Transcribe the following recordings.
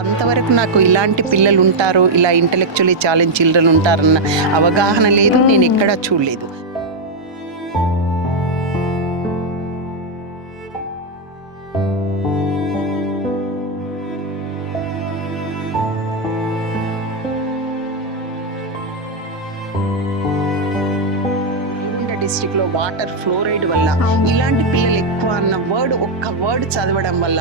అంతవరకు నాకు ఇలాంటి పిల్లలు ఉంటారు, ఇలా ఇంటెలెక్చువల్లీ ఛాలెంజ్ చిల్డ్రన్ ఉంటారన్న అవగాహన లేదు, నేను ఎక్కడా చూడలేదు. డిస్ట్రిక్ట్లో వాటర్ ఫ్లోరైడ్ వల్ల ఇలాంటి పిల్లలు ఎక్కువ అన్న ఒక్క వర్డ్ చదవడం వల్ల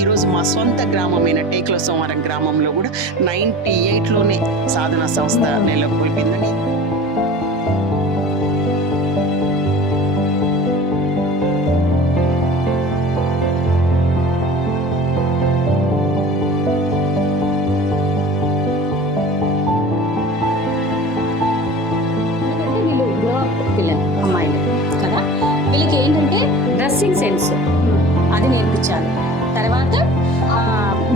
ఈరోజు మా సొంత గ్రామమైన టేకుల సోమవారం గ్రామంలో కూడా 98లోనే సాధన సంస్థ నెలకొల్పిందని. వీళ్ళకి ఏంటంటే డ్రెస్సింగ్ సెన్స్ అది నేర్పించాలి, తర్వాత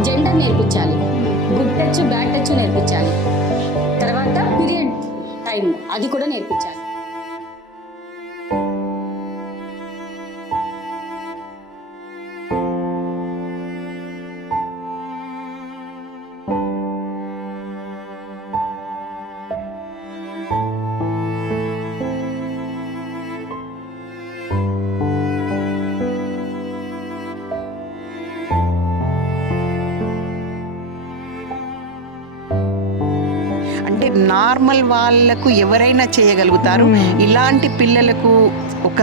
జెండర్ నేర్పించాలి, గుడ్ టచ్ బ్యాడ్ టచ్ నేర్పించాలి, తర్వాత పీరియడ్ టైం అది కూడా నేర్పించాలి. అంటే నార్మల్ వాళ్ళకు ఎవరైనా చేయగలుగుతారు, ఇలాంటి పిల్లలకు ఒక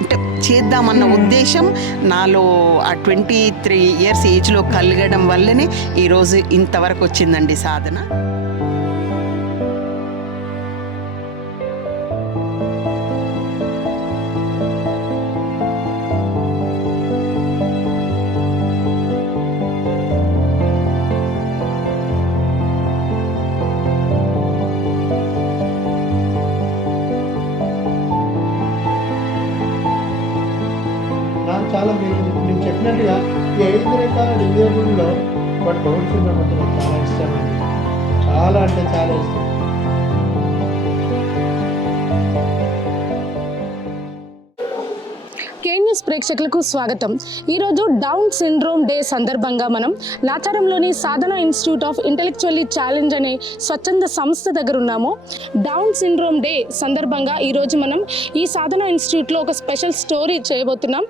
అంటే చేద్దామన్న ఉద్దేశం నాలో ఆ 23 years ఏజ్లో కలగడం వల్లనే ఈరోజు ఇంతవరకు వచ్చిందండి సాధన. చాలా నేను చెప్పినట్టుగా ఈ 5 రకాల డిజేబుల్లో బట్ డౌన్ సిండ్రోమ్ అంటే నాకు చాలా ఇష్టం అండి, చాలా అంటే చాలా ఇష్టం. న్యూస్ ప్రేక్షకులకు స్వాగతం. ఈరోజు డౌన్ సిండ్రోమ్ డే సందర్భంగా మనం లాచారంలోని సాధన ఇన్స్టిట్యూట్ ఆఫ్ ఇంటెలెక్చువల్లీ ఛాలెంజ్ అనే స్వచ్ఛంద సంస్థ దగ్గర ఉన్నాము. డౌన్ సిండ్రోమ్ డే సందర్భంగా ఈరోజు మనం ఈ సాధన ఇన్స్టిట్యూట్లో ఒక స్పెషల్ స్టోరీ చేయబోతున్నాం.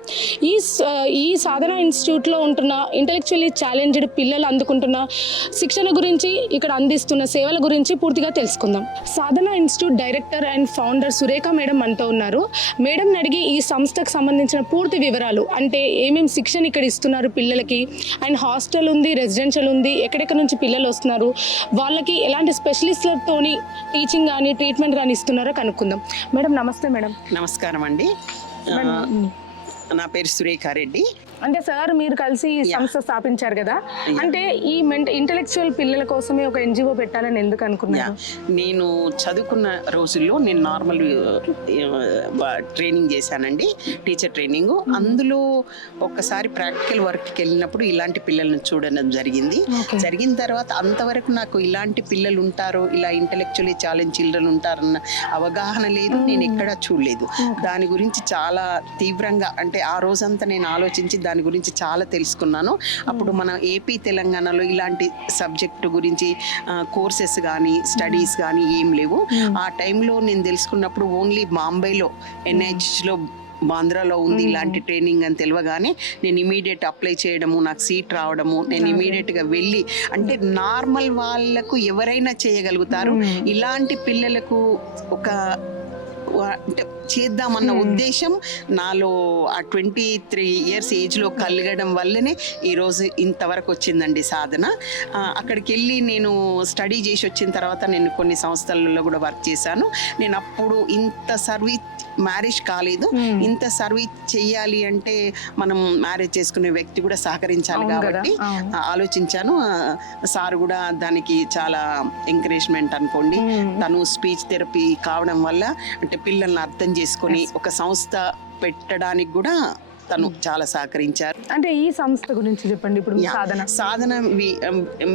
ఈ సాధన ఇన్స్టిట్యూట్లో ఉంటున్న ఇంటెలెక్చువల్లీ ఛాలెంజ్డ్ పిల్లలు అందుకుంటున్న శిక్షణ గురించి, ఇక్కడ అందిస్తున్న సేవల గురించి పూర్తిగా తెలుసుకుందాం. Sadhana institute director and founder Surekha madam మనతో ఉన్నారు. మేడం అడిగి ఈ సంస్థకు సంబంధించిన పూర్తి వివరాలు, అంటే ఏమేమి శిక్షణ ఇక్కడ ఇస్తున్నారు పిల్లలకి, అండ్ హాస్టల్ ఉంది, రెసిడెన్షియల్ ఉంది, ఎక్కడెక్కడ నుంచి పిల్లలు వస్తున్నారు, వాళ్ళకి ఎలాంటి స్పెషలిస్టులతోని టీచింగ్ కానీ ట్రీట్మెంట్ కానీ ఇస్తున్నారో కనుక్కుందాం. మేడం నమస్తే. మేడం నమస్కారం అండి, నా పేరు సురేఖారెడ్డి. అంటే సార్ మీరు కలిసి ఈ సంస్థ స్థాపించారు కదా, అంటే ఈ ఇంటెలెక్చువల్ పిల్లల కోసమే ఒక ఎన్జిఓ పెట్టాలని ఎందుకు అనుకున్నారు? నేను చదువుకున్న రోజుల్లో నేను నార్మల్ ట్రైనింగ్ చేశానండి, టీచర్ ట్రైనింగ్. అందులో ఒక్కసారి ప్రాక్టికల్ వర్క్కి వెళ్ళినప్పుడు ఇలాంటి పిల్లలను చూడడం జరిగిన తర్వాత అంతవరకు నాకు ఇలాంటి పిల్లలు ఉంటారు, ఇలా ఇంటెలెక్చువల్లీ ఛాలెంజ్ చిల్డ్రన్ ఉంటారన్న అవగాహన లేదు, నేను ఎక్కడా చూడలేదు. దాని గురించి చాలా తీవ్రంగా, అంటే ఆ రోజంతా నేను ఆలోచించి దాని గురించి చాలా తెలుసుకున్నాను. అప్పుడు మన ఏపీ తెలంగాణలో ఇలాంటి సబ్జెక్టు గురించి కోర్సెస్ కానీ స్టడీస్ కానీ ఏం లేవు. ఆ టైంలో నేను తెలుసుకున్నప్పుడు ఓన్లీ బాంబేలో NIHలో బాంద్రాలో ఉంది ఇలాంటి ట్రైనింగ్ అని తెలియగానే నేను ఇమీడియట్ అప్లై చేయడము, నాకు సీట్ రావడము, నేను ఇమీడియట్గా వెళ్ళి, అంటే నార్మల్ వాళ్ళకు ఎవరైనా చేయగలుగుతారు, ఇలాంటి పిల్లలకు ఒక అంటే చేద్దామన్న ఉద్దేశం నాలో ఆ 23 years ఏజ్లో కలగడం వల్లనే ఈరోజు ఇంతవరకు వచ్చిందండి సాధన. అక్కడికి వెళ్ళి నేను స్టడీ చేసి వచ్చిన తర్వాత నేను కొన్ని సంస్థలలో కూడా వర్క్ చేశాను. నేను అప్పుడు ఇంత సర్వీస్, మ్యారేజ్ కాలేదు, ఇంత సర్వీస్ చెయ్యాలి అంటే మనం మ్యారేజ్ చేసుకునే వ్యక్తి కూడా సహకరించాలి కాబట్టి ఆలోచించాను. సార్ కూడా దానికి చాలా ఎంకరేజ్మెంట్ అనుకోండి. తను స్పీచ్ థెరపీ కావడం వల్ల అంటే పిల్లల్ని అర్థం చేసుకొని ఒక సంస్థ పెట్టడానికి కూడా తను చాలా సహకరించారు. అంటే ఈ సంస్థ గురించి చెప్పండి ఇప్పుడు మీ యా. సాధన. సాధన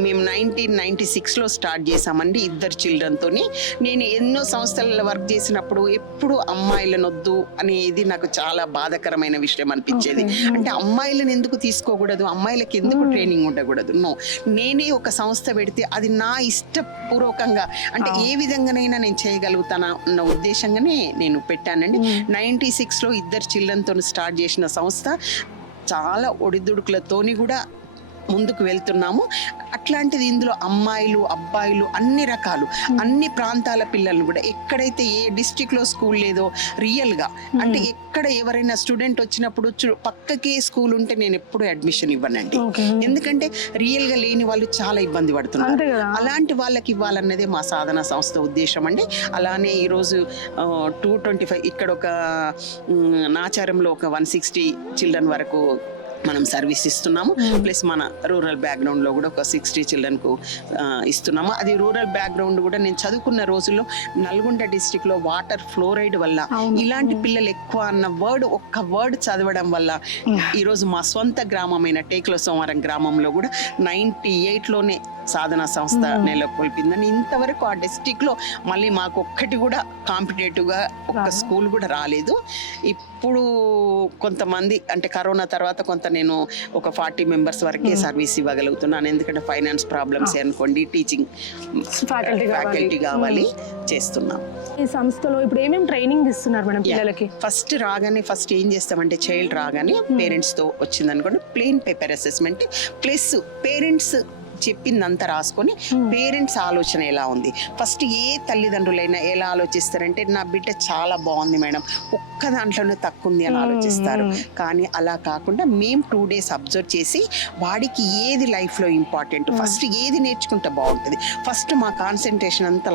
మేము 1996లో స్టార్ట్ చేసామండి, ఇద్దరు చిల్డ్రన్తోని. నేను ఎన్నో సంస్థలలో వర్క్ చేసినప్పుడు ఎప్పుడు అమ్మాయిలను వద్దు అనేది నాకు చాలా బాధాకరమైన విషయం అనిపించేది. అంటే అమ్మాయిలను ఎందుకు తీసుకోకూడదు, అమ్మాయిలకి ఎందుకు ట్రైనింగ్ ఉండకూడదు? నో, నేనే ఒక సంస్థ పెడితే అది నా ఇష్టపూర్వకంగా అంటే ఏ విధంగానైనా నేను చేయగలుగుతాను అన్న ఉద్దేశంగానే నేను పెట్టానండి. 96లో ఇద్దరు చిల్డ్రన్తో స్టార్ట్ చేసిన సంస్థ చాలా ఒడిదుడుకులతోని కూడా ముందుకు వెళ్తున్నాము. అట్లాంటిది ఇందులో అమ్మాయిలు అబ్బాయిలు అన్ని రకాలు అన్ని ప్రాంతాల పిల్లలు కూడా, ఎక్కడైతే ఏ డిస్ట్రిక్ట్లో స్కూల్ లేదో రియల్గా అంటే ఎక్కడ ఎవరైనా స్టూడెంట్ వచ్చినప్పుడు పక్కకే స్కూల్ ఉంటే నేను ఎప్పుడు అడ్మిషన్ ఇవ్వనండి. ఎందుకంటే రియల్గా లేని వాళ్ళు చాలా ఇబ్బంది పడుతున్నారు. అలాంటి వాళ్ళకి ఇవ్వాలన్నదే మా సాధన సంస్థ ఉద్దేశం అండి. అలానే ఈరోజు 225 ఇక్కడ ఒక నాచారంలో ఒక 160 చిల్డ్రన్ వరకు మనం సర్వీస్ ఇస్తున్నాము. ప్లస్ మన రూరల్ బ్యాక్గ్రౌండ్లో కూడా ఒక 60 చిల్డ్రన్కు ఇస్తున్నాము. అది రూరల్ బ్యాక్గ్రౌండ్ కూడా నేను చదువుకున్న రోజుల్లో నల్గొండ డిస్టిక్లో వాటర్ ఫ్లోరైడ్ వల్ల ఇలాంటి పిల్లలు ఎక్కువ అన్న ఒక్క వర్డ్ చదవడం వల్ల ఈరోజు మా సొంత గ్రామమైన టేకుల సోమవారం గ్రామంలో కూడా 98లోనే సాధన సంస్థ నెలకొల్పిందని. ఇంతవరకు ఆ డిస్టిక్లో మళ్ళీ మాకు ఒక్కటి కూడా కాంపిటేటివ్గా ఒక్క స్కూల్ కూడా రాలేదు. ఇప్పుడు కొంతమంది అంటే కరోనా తర్వాత కొంత నేను ఒక 40 మెంబర్స్ వరకే సర్వీస్ ఇవ్వగలుగుతున్నాను. ఎందుకంటే ఫైనాన్స్ ప్రాబ్లమ్స్ అనుకోండి, టీచింగ్ ఫ్యాకల్టీ కావాలి, చేస్తున్నాం. ఈ సంస్థలో ఇప్పుడు ఏమేమి ట్రైనింగ్ ఇస్తున్నారు మేడం పిల్లలకి? ఫస్ట్ ఏం చేస్తామంటే చైల్డ్ రాగానే పేరెంట్స్తో వచ్చిందనుకోండి plain paper assessment plus parents చెప్పిందంతా రాసుకొని పేరెంట్స్ ఆలోచన ఎలా ఉంది, ఫస్ట్ ఏ తల్లిదండ్రులైనా ఎలా ఆలోచిస్తారంటే నా బిడ్డ చాలా బాగుంది మేడం, ఒక్క దాంట్లోనే తక్కువ ఉంది అని ఆలోచిస్తారు. కానీ అలా కాకుండా మేము 2 days అబ్జర్వ్ చేసి వాడికి ఏది లైఫ్లో ఇంపార్టెంట్, ఫస్ట్ ఏది నేర్చుకుంటే బాగుంటుంది, ఫస్ట్ మా కాన్సన్ట్రేషన్ అంతా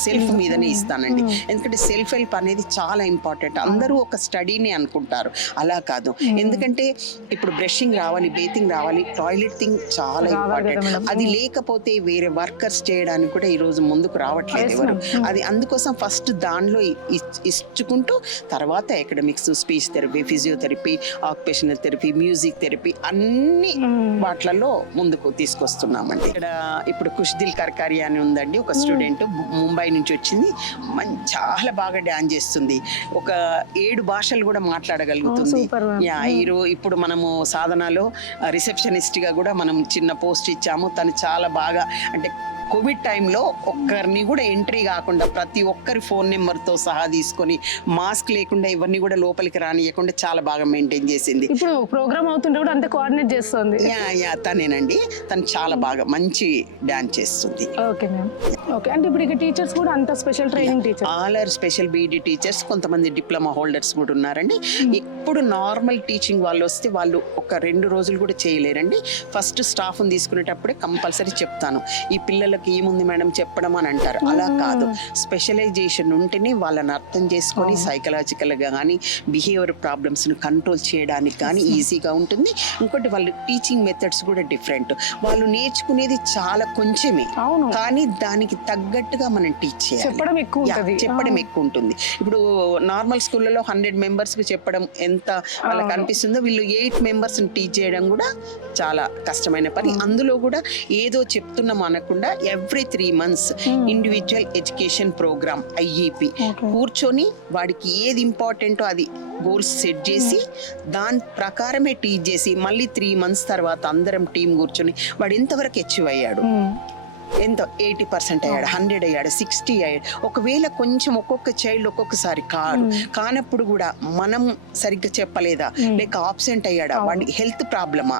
సెల్ఫ్ మీదనే ఇస్తానండి. ఎందుకంటే సెల్ఫ్ హెల్ప్ అనేది చాలా ఇంపార్టెంట్. అందరూ ఒక స్టడీని అనుకుంటారు, అలా కాదు. ఎందుకంటే ఇప్పుడు బ్రషింగ్ రావాలి, బేతింగ్ రావాలి, టాయిలెట్ థింగ్ చాలా ఇంపార్టెంట్. అది లేకపోతే వేరే వర్కర్స్ చేయడానికి కూడా ఈరోజు ముందుకు రావట్లేదు ఎవరు. అది అందుకోసం ఫస్ట్ దానిలో ఇచ్చుకుంటూ తర్వాత academics, speech therapy, physiotherapy, occupational therapy, music therapy అన్ని వాటిలలో ముందుకు తీసుకొస్తున్నామండి. ఇక్కడ ఇప్పుడు కుష్దిల్ కర్కారి అని ఉందండి, ఒక స్టూడెంట్ ముంబై నుంచి వచ్చింది. చాలా బాగా డాన్స్ చేస్తుంది, ఒక 7 భాషలు కూడా మాట్లాడగలుగుతుంది. ఇప్పుడు మనము సాధనలో రిసెప్షనిస్ట్ గా కూడా మనం చిన్న పోస్ట్ ఇచ్చాము. తను చాలా బాగా అంటే కోవిడ్ టైంలో ఒక్కరిని కూడా ఎంట్రీ కాకుండా ప్రతి ఒక్కరి ఫోన్ నెంబర్తో సహా తీసుకొని మాస్క్ లేకుండా ఎవరిని కూడా లోపలికి రానియకుండా చాలా బాగా మెయింటైన్ చేసింది. ఇప్పుడు ప్రోగ్రామ్ అవుతుంటే కూడా అంత కోఆర్డినేట్ చేస్తుంది. తనేనండి, తను చాలా బాగా మంచి డాన్స్ చేస్తుంది. Okay ma'am. ఓకే, అంటే ఇప్పుడు ఇక టీచర్స్ కూడా అంత special training teacher all are special BEd teachers, కొంతమంది డిప్లొమా హోల్డర్స్ కూడా ఉన్నారండి. ఇప్పుడు నార్మల్ టీచింగ్ వాళ్ళు వస్తే వాళ్ళు ఒక 2 రోజులు కూడా చేయలేరండి. ఫస్ట్ స్టాఫ్ని తీసుకునేటప్పుడే కంపల్సరీ చెప్తాను, ఈ పిల్లలకు ఏముంది మేడం చెప్పడం అని అంటారు. అలా కాదు, స్పెషలైజేషన్ ఉంటేనే వాళ్ళని అర్థం చేసుకొని సైకలాజికల్ గా కానీ బిహేవియర్ ప్రాబ్లమ్స్ ని కంట్రోల్ చేయడానికి కానీ ఈజీగా ఉంటుంది. ఇంకోటి వాళ్ళ టీచింగ్ మెథడ్స్ కూడా డిఫరెంట్. వాళ్ళు నేర్చుకునేది చాలా కొంచెమే, కానీ దానికి తగ్గట్టుగా మనం టీచ్ చేయాలి. చెప్పడం ఎక్కువ ఉంటుంది. ఇప్పుడు నార్మల్ స్కూళ్ళలో 100 మెంబర్స్ కి చెప్పడం ఎంత వాళ్ళకి అనిపిస్తుందో, వీళ్ళు 8 మెంబర్స్ టీచ్ చేయడం కూడా చాలా కష్టమైన పని. అందులో కూడా ఏదో చెప్తున్నాం అనకుండా every 3 months individual education programme IEP కూర్చొని వాడికి ఏది ఇంపార్టెంటో అది గోల్స్ సెట్ చేసి దాని ప్రకారమే టీచ్ చేసి మళ్ళీ 3 months తర్వాత అందరం టీం కూర్చొని వాడు ఎంతవరకు అచీవ్ అయ్యాడు, ఎంతో 80% అయ్యాడు, 100 అయ్యాడు, 60 అయ్యాడు. ఒకవేళ కొంచెం ఒక్కొక్క చైల్డ్ ఒక్కొక్కసారి కానప్పుడు కూడా మనం సరిగ్గా చెప్పలేదా, లేక ఆబ్సెంట్ అయ్యాడా, వాడికి హెల్త్ ప్రాబ్లమా,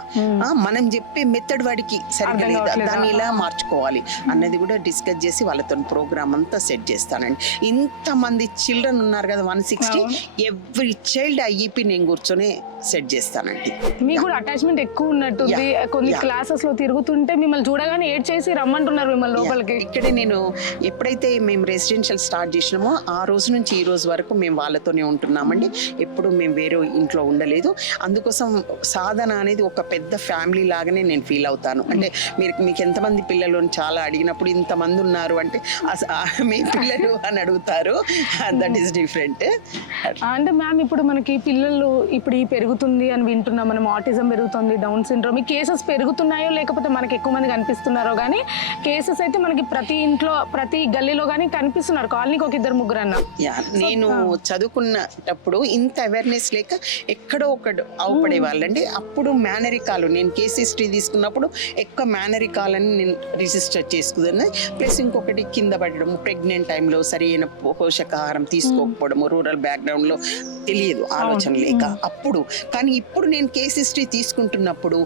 మనం చెప్పే మెథడ్ వాడికి సరిగ్గా లేదా, దాన్ని ఇలా మార్చుకోవాలి అన్నది కూడా డిస్కస్ చేసి వాళ్ళతో ప్రోగ్రామ్ అంతా సెట్ చేస్తానండి. ఇంతమంది చిల్డ్రన్ ఉన్నారు కదా 160, ఎవ్రీ చైల్డ్ IEP నేను కూర్చొని సెట్ చేస్తానండి. మీకు కూడా అటాచ్మెంట్ ఎక్కువ ఉన్నట్టుంది. కొన్ని క్లాసెస్ లో తిరుగుతుంటే మిమ్మల్ని చూడగానే ఏడ్ చేసి రమ్మంటున్నారు మిమ్మల్ని లోపలికి. ఇక్కడే నేను ఎప్పుడైతే మేము రెసిడెన్షియల్ స్టార్ట్ చేసినామో ఆ రోజు నుంచి ఈ రోజు వరకు మేము వాళ్ళతోనే ఉంటున్నామండి. ఎప్పుడు మేము వేరే ఇంట్లో ఉండలేదు. అందుకోసం సాధన అనేది ఒక పెద్ద ఫ్యామిలీ లాగానే నేను ఫీల్ అవుతాను. అంటే మీకు ఎంతమంది పిల్లలు అని చాలా అడిగినప్పుడు ఇంతమంది ఉన్నారు అంటే మీ పిల్లలు అని అడుగుతారు. That is different. అంటే మ్యామ్ ఇప్పుడు మనకి పిల్లలు ఇప్పుడు ఈ పెరుగు పెరుగుతుంది అని వింటున్నాం మనం. ఆటిజం పెరుగుతుంది, డౌన్ సిండ్రోమ్, ఈ కేసెస్ పెరుగుతున్నాయో లేకపోతే మనకి ఎక్కువ మంది కనిపిస్తున్నారో కానీ కేసెస్ అయితే మనకి ప్రతి ఇంట్లో ప్రతి గల్లీలో కానీ కనిపిస్తున్నారు. కాలనీకి ఒక 2-3 అన్న. నేను చదువుకున్నప్పుడు ఇంత అవేర్నెస్ లేక ఎక్కడో ఒకడు అవపడే వాళ్ళండి. అప్పుడు మేనరికాలు, నేను కేస్ హిస్టరీ తీసుకున్నప్పుడు ఎక్కువ మేనరికాలని నేను రిజిస్టర్ చేసుకున్నాను. ప్లస్ ఇంకొకటి కింద పడడం, ప్రెగ్నెంట్ టైంలో సరైన పోషకాహారం తీసుకోకపోవడము, రూరల్ బ్యాక్గ్రౌండ్లో తెలియదు, ఆలోచన లేక అప్పుడు. కానీ ఇప్పుడు నేను కేస్ హిస్టరీ తీసుకుంటున్నప్పుడు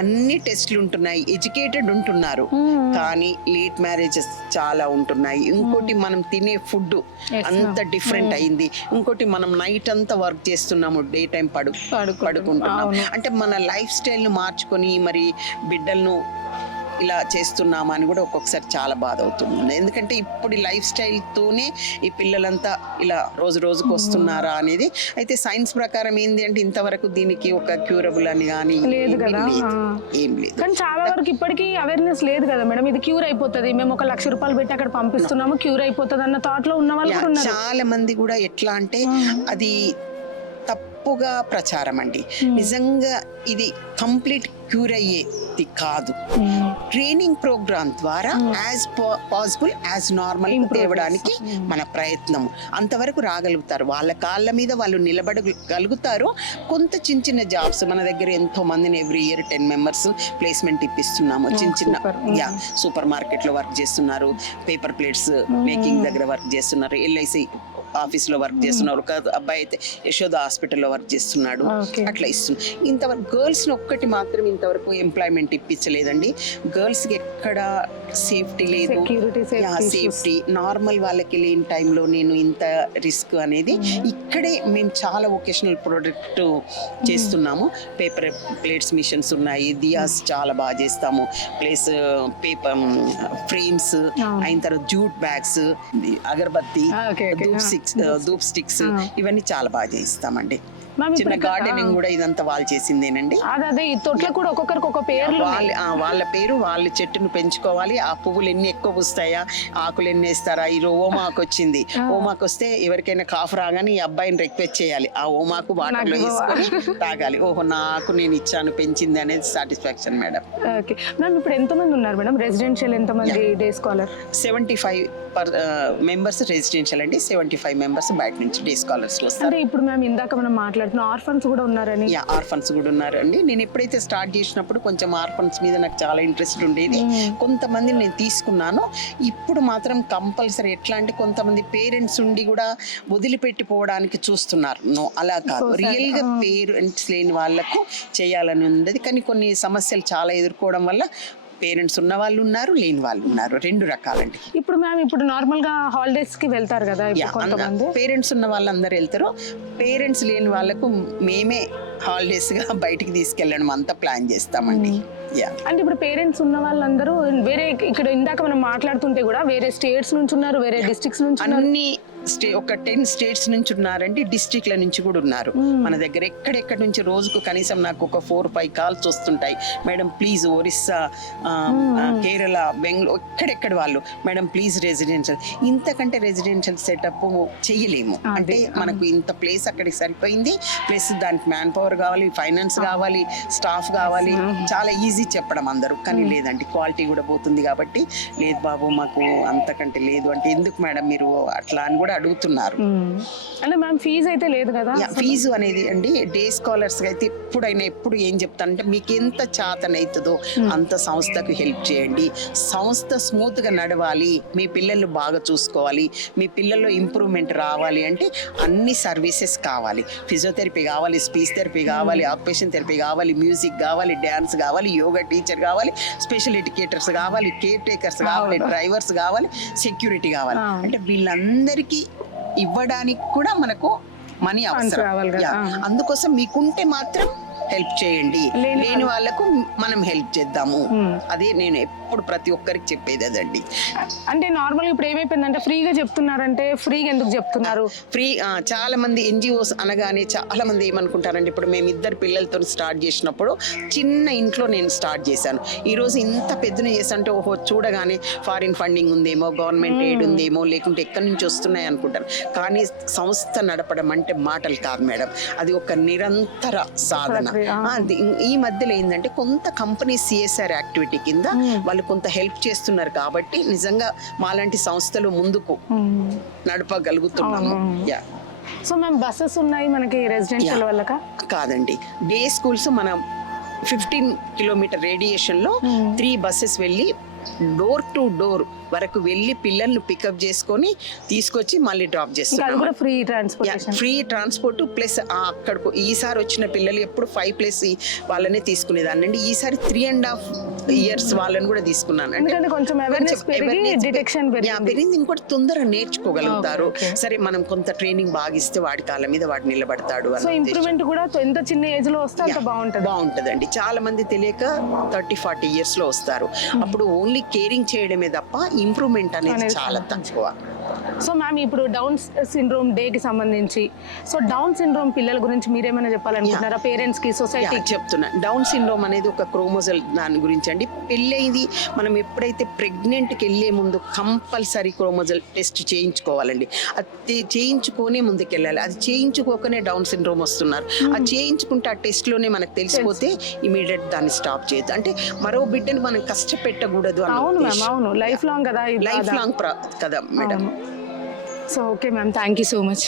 అన్ని టెస్ట్లు ఉంటున్నాయి, ఎడ్యుకేటెడ్ ఉంటున్నారు, కానీ లేట్ మ్యారేజెస్ చాలా ఉంటున్నాయి. ఇంకోటి మనం తినే ఫుడ్ అంత డిఫరెంట్ అయింది. ఇంకోటి మనం నైట్ అంతా వర్క్ చేస్తున్నాము, డే టైం పడుకుంటున్నాం. అంటే మన లైఫ్ స్టైల్ను మార్చుకొని మరి బిడ్డలను ఇలా చేస్తున్నామా అని కూడా ఒక్కొక్కసారి చాలా బాధ అవుతుంది. ఎందుకంటే ఇప్పుడు లైఫ్ స్టైల్తోనే ఈ పిల్లలంతా ఇలా రోజుకు వస్తున్నారా అనేది. అయితే సైన్స్ ప్రకారం ఏంది అంటే ఇంతవరకు దీనికి ఒక క్యూరబుల్ అని కానీ ఏం లేదు. కానీ చాలా వరకు ఇప్పటికీ అవేర్నెస్ లేదు కదా మేడం, ఇది క్యూర్ అయిపోతుంది, మేము 1 లక్ష రూపాయలు పెట్టి అక్కడ పంపిస్తున్నాము, క్యూర్ అయిపోతుంది అన్న థాట్ లో ఉన్న వాళ్ళు కూడా ఉన్నారు. చాలా మంది కూడా ఎట్లా అంటే అది తప్పుగా ప్రచారం అండి. నిజంగా ఇది కంప్లీట్ క్యూర్ అయ్యేది కాదు. ట్రైనింగ్ ప్రోగ్రామ్ ద్వారా యాజ్ పాసిబుల్ యాజ్ నార్మల్ తేవడానికి మన ప్రయత్నం. అంతవరకు రాగలుగుతారు, వాళ్ళ కాళ్ళ మీద వాళ్ళు నిలబడగలుగుతారు. కొంత చిన్న జాబ్స్ మన దగ్గర ఎంతో మందిని ఎవ్రీ ఇయర్ 10 members ప్లేస్మెంట్ ఇప్పిస్తున్నాము. చిన్న సూపర్ మార్కెట్ లో వర్క్ చేస్తున్నారు, పేపర్ ప్లేట్స్ మేకింగ్ దగ్గర వర్క్ చేస్తున్నారు, LIC ఆఫీస్ లో వర్క్ చేస్తున్నారు, ఒక అబ్బాయి అయితే యశోద హాస్పిటల్లో వర్క్ చేస్తున్నాడు. అట్లా ఇస్తున్నారు. ఇంతవరకు గర్ల్స్ ఒక్కటి మాత్రం ఇంతవరకు ఎంప్లాయ్మెంట్ ఇప్పించలేదండి. గర్ల్స్ కి ఎక్కడ సేఫ్టీ లేదు, సేఫ్టీ నార్మల్ వాళ్ళకి లేని టైంలో నేను ఇంత రిస్క్ అనేది ఇక్కడే మేము చాలా వొకేషనల్ ప్రొడక్ట్ చేస్తున్నాము. పేపర్ ప్లేట్స్ మిషన్స్ ఉన్నాయి, దియాస్ చాలా బాగా చేస్తాము, ప్లస్ పేపర్ ఫ్రేమ్స్, అయిన తర్వాత జూట్ బ్యాగ్స్, అగరబత్తి, ధూప్ స్టిక్స్, ఇవన్నీ చాలా బాగా చేయిస్తామండి. చిన్న గార్డెనింగ్ కూడా ఇదంతా వాళ్ళు చేసిందేనండి. అదే తోటలో కూడా ఒక్కొక్కరికి ఒక పేరు, వాళ్ళ పేరు, వాళ్ళ చెట్టును పెంచుకోవాలి. ఆ పువ్వులు ఎన్ని ఎక్కువ పూస్తాయా, ఆకులు ఎన్ని వేస్తారా. ఈ ఓమాకు వచ్చింది, ఓమాకు వస్తే ఎవరికైనా కాఫ్ రాగానే ఈ అబ్బాయిని రిక్వెస్ట్ చేయాలి, ఆ ఓమాకు వాటర్లో వేసుకొని తాగాలి. ఓహో నా ఆకు నేను ఇచ్చాను, పెంచింది అనేది సాటిస్ఫాక్షన్ మేడం. ఓకే మ్యామ్, ఇప్పుడు ఎంతమంది ఉన్నారు మేడం రెసిడెన్షియల్, ఎంతమంది డే స్కాలర్? 75 members రెసిడెన్షియల్ అండి, 75 members బయట నుంచి డే స్కాలర్స్ వస్తారు. ఇప్పుడు మ్యామ్ ఇందాక మనం మాట్లాడుతున్న ఆర్ఫన్స్ కూడా ఉన్నారని. ఆర్ఫన్స్ కూడా ఉన్నారండి. నేను ఎప్పుడైతే స్టార్ట్ చేసినప్పుడు కొంచెం ఆర్ఫన్స్ మీద నాకు చాలా ఇంట్రెస్ట్ ఉండేది. కొంతమంది నేను తీసుకున్నాను. ఇప్పుడు మాత్రం కంపల్సరీ ఎట్లా అంటే కొంతమంది పేరెంట్స్ ఉండి కూడా వదిలిపెట్టిపోవడానికి చూస్తున్నారు. నో, అలా కాదు. రియల్ గా పేరెంట్స్ లేని వాళ్ళకు చేయాలని ఉండేది. కానీ కొన్ని సమస్యలు చాలా ఎదుర్కోవడం వల్ల పేరెంట్స్ ఉన్న వాళ్ళు ఉన్నారు, లేని వాళ్ళు ఉన్నారు, 2 రకాలండి. ఇప్పుడు మ్యామ్ ఇప్పుడు నార్మల్ గా హాలిడేస్ కి వెళ్తారు కదా, పేరెంట్స్ ఉన్న వాళ్ళందరూ వెళ్తారు. పేరెంట్స్ లేని వాళ్ళకు మేమే హాలిడేస్ గా బయటికి తీసుకెళ్ళడం అంతా ప్లాన్ చేస్తామండి. అంటే ఇప్పుడు పేరెంట్స్ ఉన్న వాళ్ళందరూ వేరే, ఇక్కడ ఇందాక మనం మాట్లాడుతుంటే కూడా వేరే స్టేట్స్ నుంచి ఉన్నారు, వేరే డిస్ట్రిక్ట్స్ నుంచి అన్ని ఒక 10 states నుంచి ఉన్నారండి, డిస్ట్రిక్ట్ల నుంచి కూడా ఉన్నారు మన దగ్గర. ఎక్కడెక్కడ నుంచి రోజుకు కనీసం నాకు ఒక 4-5 calls వస్తుంటాయి. మేడం ప్లీజ్ ఒరిస్సా, కేరళ, బెంగళూరు, ఎక్కడెక్కడ వాళ్ళు మేడం ప్లీజ్ రెసిడెన్షియల్. ఇంతకంటే రెసిడెన్షియల్ సెటప్ చేయలేము. అంటే మనకు ఇంత ప్లేస్ అక్కడికి సరిపోయింది, ప్లస్ దానికి మ్యాన్ పవర్ కావాలి, ఫైనాన్స్ కావాలి, స్టాఫ్ కావాలి. చాలా ఈజీ చెప్పడం అందరూ, కానీ లేదండి క్వాలిటీ కూడా పోతుంది. కాబట్టి లేదు బాబు మాకు అంతకంటే లేదు అంటే, ఎందుకు మేడం మీరు అట్లా అని కూడా అడుగుతున్నారు. అంటే మ్యామ్ ఫీజు అయితే లేదు కదా? ఫీజు అనేది అండి డే స్కాలర్స్ అయితే ఎప్పుడు ఏం చెప్తానంటే మీకు ఎంత చేతనైతుందో అంత సంస్థకు హెల్ప్ చేయండి. సంస్థ స్మూత్ గా నడవాలి, మీ పిల్లలు బాగా చూసుకోవాలి, మీ పిల్లల్లో ఇంప్రూవ్మెంట్ రావాలి అంటే అన్ని సర్వీసెస్ కావాలి. ఫిజియోథెరపీ కావాలి, స్పీచ్ థెరపీ కావాలి, ఆక్యుపేషన్ థెరపీ కావాలి, మ్యూజిక్ కావాలి, డ్యాన్స్ కావాలి, యోగా టీచర్ కావాలి, స్పెషల్ ఎడ్యుకేటర్స్ కావాలి, కేర్ టేకర్స్ కావాలి, డ్రైవర్స్ కావాలి, సెక్యూరిటీ కావాలి. అంటే వీళ్ళందరికీ ఇవ్వడానికి కూడా మనకు మనీ అవసరం. అందుకోసం మీకుంటే మాత్రం హెల్ప్ చేయండి, లేని వాళ్ళకు మనం హెల్ప్ చేద్దాము. అదే నేను ఎప్పుడు ప్రతి ఒక్కరికి చెప్పేది అదండి. అంటే నార్మల్గా ఇప్పుడు ఏమైపోయిందంటే ఫ్రీగా చెప్తున్నారంటే ఫ్రీగా ఎందుకు చెప్తున్నారు? ఫ్రీ చాలా మంది ఎన్జిఓస్ అనగానే చాలా మంది ఏమనుకుంటారంటే, ఇప్పుడు మేము 2 పిల్లలతో స్టార్ట్ చేసినప్పుడు చిన్న ఇంట్లో నేను స్టార్ట్ చేశాను. ఈరోజు ఇంత పెద్దన చేశానంటే ఓహో చూడగానే ఫారిన్ ఫండింగ్ ఉందేమో, గవర్నమెంట్ ఎయిడ్ ఉందేమో, లేకుంటే ఎక్కడి నుంచి వస్తున్నాయి అనుకుంటారు. కానీ సంస్థ నడపడం అంటే మాటలు కాదు మేడం, అది ఒక నిరంతర సాధన. ఈ మధ్యలో ఏంటంటే కొంత కంపెనీ సిఎస్ఆర్ యాక్టివిటీ కింద వాళ్ళు కొంత హెల్ప్ చేస్తున్నారు కాబట్టి నిజంగా మాలాంటి సంస్థలు ముందుకు నడపగలుగుతున్నాము. సో మేము బస్సెస్ ఉన్నాయి మనకి రెసిడెన్షియల్ వాళ్ళక కాదండి, డే స్కూల్స్ మనం 15 కిలోమీటర్ రేడియేషన్లో 3 బస్సెస్ వెళ్ళి డోర్ టు డోర్ వరకు వెళ్ళి పిల్లల్ని పికప్ చేసుకొని తీసుకొచ్చి మళ్ళీ డ్రాప్ చేస్తున్నాం. ఫ్రీ ట్రాన్స్పోర్ట్ ప్లస్ అక్కడికి ఈసారి వచ్చిన పిల్లలు ఎప్పుడు 5+ వాళ్ళనే తీసుకునేదాన్ని అండి. ఈసారి 3.5 years వాళ్ళని కూడా తీసుకున్నాను. పెరిగింది, ఇంకోటి తొందరగా నేర్చుకోగలుగుతారు. సరే మనం కొంత ట్రైనింగ్ బాగా ఇస్తే వాడి కాళ్ళ మీద వాడు నిలబడతాడు. ఇంప్రూవ్మెంట్ కూడా ఎంత చిన్న ఏజ్ లో వస్తే అంత బాగుంటదండి. చాలా మంది తెలియక 30-40 years లో వస్తారు. అప్పుడు ఓన్లీ కేరింగ్ చేయడమే తప్ప ఇంప్రూవ్మెంట్ అనేది చాలా తక్కువ. సో మ్యామ్ ఇప్పుడు డౌన్ సిండ్రోమ్ డేకి సంబంధించి, సో డౌన్ సిండ్రోమ్ పిల్లల గురించి మీరేమైనా చెప్పాలనుకుంటున్నారా పేరెంట్స్ కి, సొసైటీకి? చెప్తున్నా. డౌన్ సిండ్రోమ్ అనేది ఒక క్రోమోజోల్ దాని గురించి అండి. పెళ్ళైంది మనం ఎప్పుడైతే ప్రెగ్నెంట్కి వెళ్ళే ముందు కంపల్సరీ క్రోమోజోల్ టెస్ట్ చేయించుకోవాలండి. అది చేయించుకొని ముందుకెళ్ళాలి. అది చేయించుకోకనే డౌన్ సిండ్రోమ్ వస్తున్నారు. అది చేయించుకుంటే ఆ టెస్ట్లోనే మనకు తెలిసిపోతే ఇమీడియట్ దాన్ని స్టాప్ చేయొద్దు. అంటే మరో బిడ్డని మనం కష్టపెట్టకూడదు. అవును, లైఫ్ లాంగ్ కదా, లైఫ్ లాంగ్ కదా madam. So okay ma'am, thank you so much.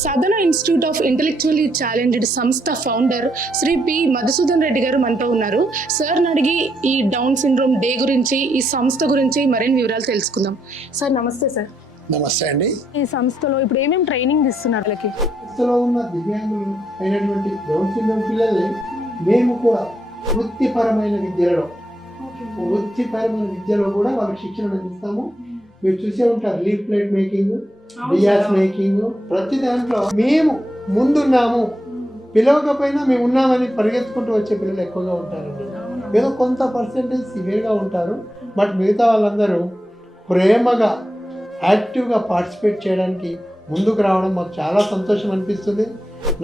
Sadhana institute of intellectually challenged సంస్థ ఫౌండర్ శ్రీ పి మధుసూదన్ రెడ్డి గారు మనతో ఉన్నారు. సార్ని అడిగి ఈ డౌన్ సిండ్రోమ్ డే గురించి, ఈ సంస్థ గురించి మరిన్ని వివరాలు తెలుసుకుందాం. సార్ నమస్తే. సార్ నమస్తే అండి. ఈ సంస్థలో ఇప్పుడు ఏమేమి ట్రైనింగ్ ఇస్తున్నారు వాళ్ళకి? సంస్థలో ఉన్న దివ్యాంగులు అయినటువంటి డౌన్ సిండ్రోమ్ పిల్లల్ని మేము కూడా వృత్తిపరమైన విద్యలో కూడా వాళ్ళకి శిక్షణ అందిస్తాము. మీరు చూసే ఉంటారు, leaf plate making, Dias making, ప్రతి దాంట్లో మేము ముందున్నాము. పిలవకపోయినా మేము ఉన్నామని పరిగెత్తుకుంటూ వచ్చే పిల్లలు ఎక్కువగా ఉంటారండి. ఏదో కొంత పర్సెంటేజ్ సివియర్గా ఉంటారు, బట్ మిగతా వాళ్ళందరూ ప్రేమగా యాక్టివ్గా పార్టిసిపేట్ చేయడానికి ముందుకు రావడం మాకు చాలా సంతోషం అనిపిస్తుంది.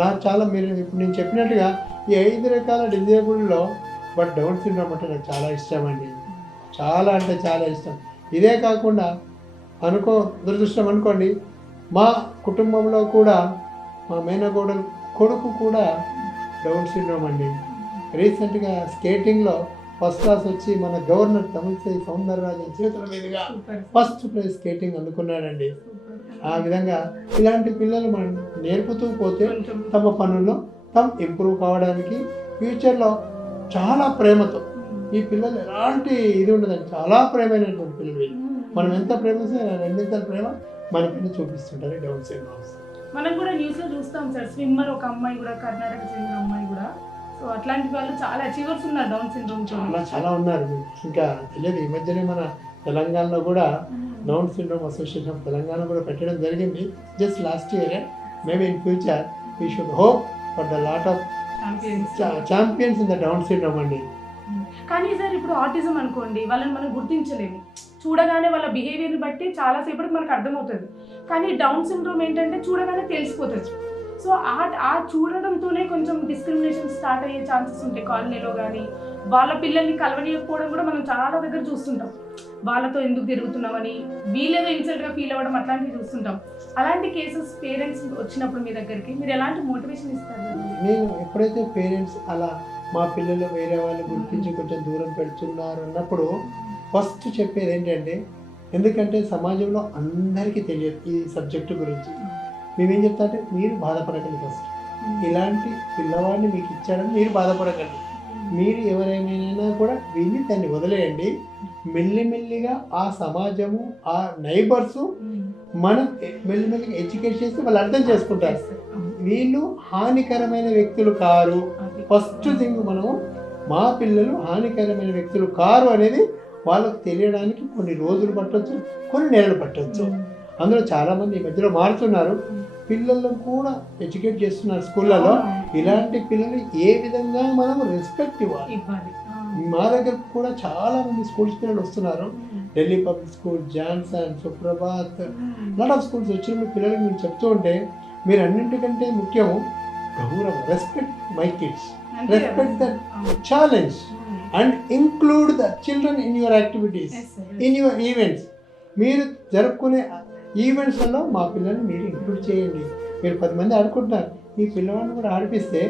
నాకు చాలా, మీరు ఇప్పుడు నేను చెప్పినట్టుగా ఈ 5 రకాల డిజేబుల్లో బట్ డౌన్ సిండ్రోమ్ అంటే నాకు చాలా ఇష్టం అండి. చాలా అంటే చాలా ఇష్టం. ఇదే కాకుండా దురదృష్టం అనుకోండి, మా కుటుంబంలో కూడా మా మేనగోడలు కొడుకు కూడా డౌన్ సిండ్రోమ్ అండి. రీసెంట్గా స్కేటింగ్లో ఫస్ట్ క్లాస్ వచ్చి మన గవర్నర్ తమిళసై సౌందరరాజన్ చేతుల మీదుగా ఫస్ట్ ప్రైజ్ స్కేటింగ్ అందుకున్నాడండి. ఆ విధంగా ఇలాంటి పిల్లలు మనం నేర్పుతూ పోతే తమ పనుల్లో ఇంప్రూవ్ కావడానికి ఫ్యూచర్లో చాలా ప్రేమతో, ఈ పిల్లలు ఎలాంటి ఇది ఉండదండి, చాలా ప్రేమైనటువంటి పిల్లలు. మనం ఎంత ప్రేమిస్తే రెండింతల ప్రేమ మన పైన చూపిస్తుంటారు డౌన్ సిండ్రోమ్. మనం కూడా న్యూస్లో చూస్తాం సార్, స్విమ్మర్ ఒక అమ్మాయి కూడా, కర్ణాటక చెందిన అమ్మాయి కూడా. సో అట్లాంటి వాళ్ళు చాలా అచీవర్స్ ఉన్నారు డౌన్ సిండ్రోమ్. చాలా ఉన్నారు. ఇంకా తెలియదు, ఈ మధ్యనే మన తెలంగాణలో కూడా down syndrome association of Telangana కూడా పెట్టడం జరిగింది. Just last year. Maybe in future we should hope for the lot of champions in the down syndrome అండి. కానీ సార్ ఇప్పుడు ఆటిజం అనుకోండి, వాళ్ళని మనం గుర్తించలేము. చూడగానే వాళ్ళ బిహేవియర్ని బట్టి చాలాసేపటికి మనకు అర్థమవుతుంది. కానీ డౌన్ సిండ్రోమ్ ఏంటంటే చూడగానే తెలిసిపోతుంది. సో ఆ చూడడంతోనే కొంచెం డిస్క్రిమినేషన్ స్టార్ట్ అయ్యే ఛాన్సెస్ ఉంటాయి కాలనీలో. కానీ వాళ్ళ పిల్లల్ని కలవనీయకపోవడం కూడా మనం చాలా దగ్గర చూస్తుంటాం. వాళ్ళతో ఎందుకు తిరుగుతున్నామని, వీళ్ళేదో ఇన్సల్ట్గా ఫీల్ అవ్వడం, అట్లాంటివి చూస్తుంటాం. అలాంటి కేసెస్ పేరెంట్స్ వచ్చినప్పుడు మీ దగ్గరికి మీరు ఎలాంటి మోటివేషన్ ఇస్తారు? నేను ఎప్పుడైతే పేరెంట్స్ అలా మా పిల్లలు వేరే వాళ్ళు గుర్తించి కొంచెం దూరం పెడుతున్నారు అన్నప్పుడు ఫస్ట్ చెప్పేది ఏంటంటే, ఎందుకంటే సమాజంలో అందరికీ తెలియదు ఈ సబ్జెక్టు గురించి. మేమేం చెప్తా అంటే, మీరు బాధపడకండి. ఫస్ట్ ఇలాంటి పిల్లవాడిని మీకు ఇచ్చాడని మీరు బాధపడకండి. మీరు ఎవరైనా కూడా వీళ్ళు దాన్ని వదిలేయండి. మెల్లిమెల్లిగా ఆ సమాజము, ఆ నైబర్సు మనం మెల్లిమెల్లిగా ఎడ్యుకేట్ చేస్తే వాళ్ళు అర్థం చేసుకుంటారు. వీళ్ళు హానికరమైన వ్యక్తులు కారు. ఫస్ట్ థింగ్, మనము మా పిల్లలు హానికరమైన వ్యక్తులు కారు అనేది వాళ్ళకు తెలియడానికి కొన్ని రోజులు పట్టవచ్చు, కొన్ని నెలలు పట్టవచ్చు. అందులో చాలామంది ఈ మధ్యలో మారుతున్నారు. పిల్లలను కూడా ఎడ్యుకేట్ చేస్తున్నారు స్కూళ్ళలో. ఇలాంటి పిల్లలు ఏ విధంగా మనం రెస్పెక్ట్ ఇవ్వాలి. మా దగ్గర కూడా చాలా మంది స్కూల్స్ పిల్లలు వస్తున్నారు. Delhi public school, Johnson, Suprabhat, lot of schools వచ్చిన పిల్లలకి మేము చెప్తూ ఉంటే మీరు అన్నింటికంటే ముఖ్యము గౌరవం, respect my kids, respect the challenge and include the children in your activities, in your events. మీరు జరుపుకునే ఈవెంట్స్లలో మా పిల్లల్ని మీరు ఇంక్లూడ్ చేయండి. మీరు 10 మంది ఆడుకుంటున్నారు, ఈ పిల్లవాడిని కూడా ఆడిపిస్తే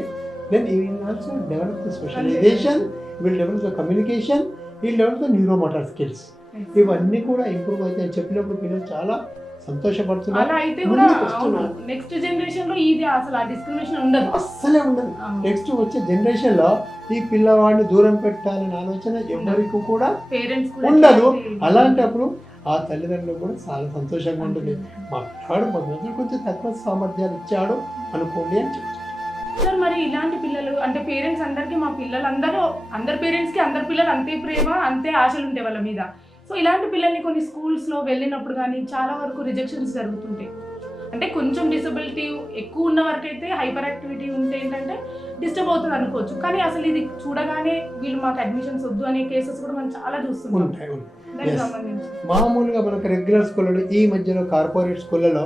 then you will also develop the socialization, will develop the communication, will develop the neuromotor skills. ఇవన్నీ కూడా ఇంప్రూవ్ అవుతాయని చెప్పినప్పుడు పిల్లలు చాలా సంతోషపడుతున్నారు. అలా అయితే కూడా నెక్స్ట్ జనరేషన్ లో ఇది అసలు ఆ డిస్క్రిమినేషన్ ఉండదు, అస్సలే ఉండదు. నెక్స్ట్ వచ్చే జనరేషన్ లో ఈ పిల్లవాడిని దూరం పెట్టాలనే ఆలోచన ఎవరికి కూడా పేరెంట్స్ ఉండదు. అలాంటప్పుడు ఆ తల్లిదండ్రులు కూడా చాలా సంతోషంగా ఉంటుంది. మా పిల్లాడు మొదలు కొంచెం తక్కువ సామర్థ్యాలు ఇచ్చాడు అనుకోండి అని చెప్తారు. సార్ మరి ఇలాంటి పిల్లలు అంటే పేరెంట్స్ అందరికీ మా పిల్లలు అందరి పేరెంట్స్కి అందరి పిల్లలు అంతే ప్రేమ అంతే ఆశలు ఉంటాయి వాళ్ళ మీద. సో ఇలాంటి పిల్లల్ని కొన్ని స్కూల్స్లో వెళ్ళినప్పుడు కానీ చాలా వరకు రిజెక్షన్స్ జరుగుతుంటాయి. అంటే కొంచెం డిసబిలిటీ ఎక్కువ ఉన్న వరకు అయితే హైపర్ యాక్టివిటీ ఉంటే ఏంటంటే డిస్టర్బ్ అవుతుంది అనుకోవచ్చు. కానీ అసలు ఇది చూడగానే వీళ్ళు మాకు అడ్మిషన్స్ వద్దు అనే కేసెస్ కూడా మనం చాలా చూస్తున్నాం. దానికి సంబంధించి మామూలుగా మనకు రెగ్యులర్ స్కూళ్ళలో ఈ మధ్యలో కార్పొరేట్ స్కూళ్ళలో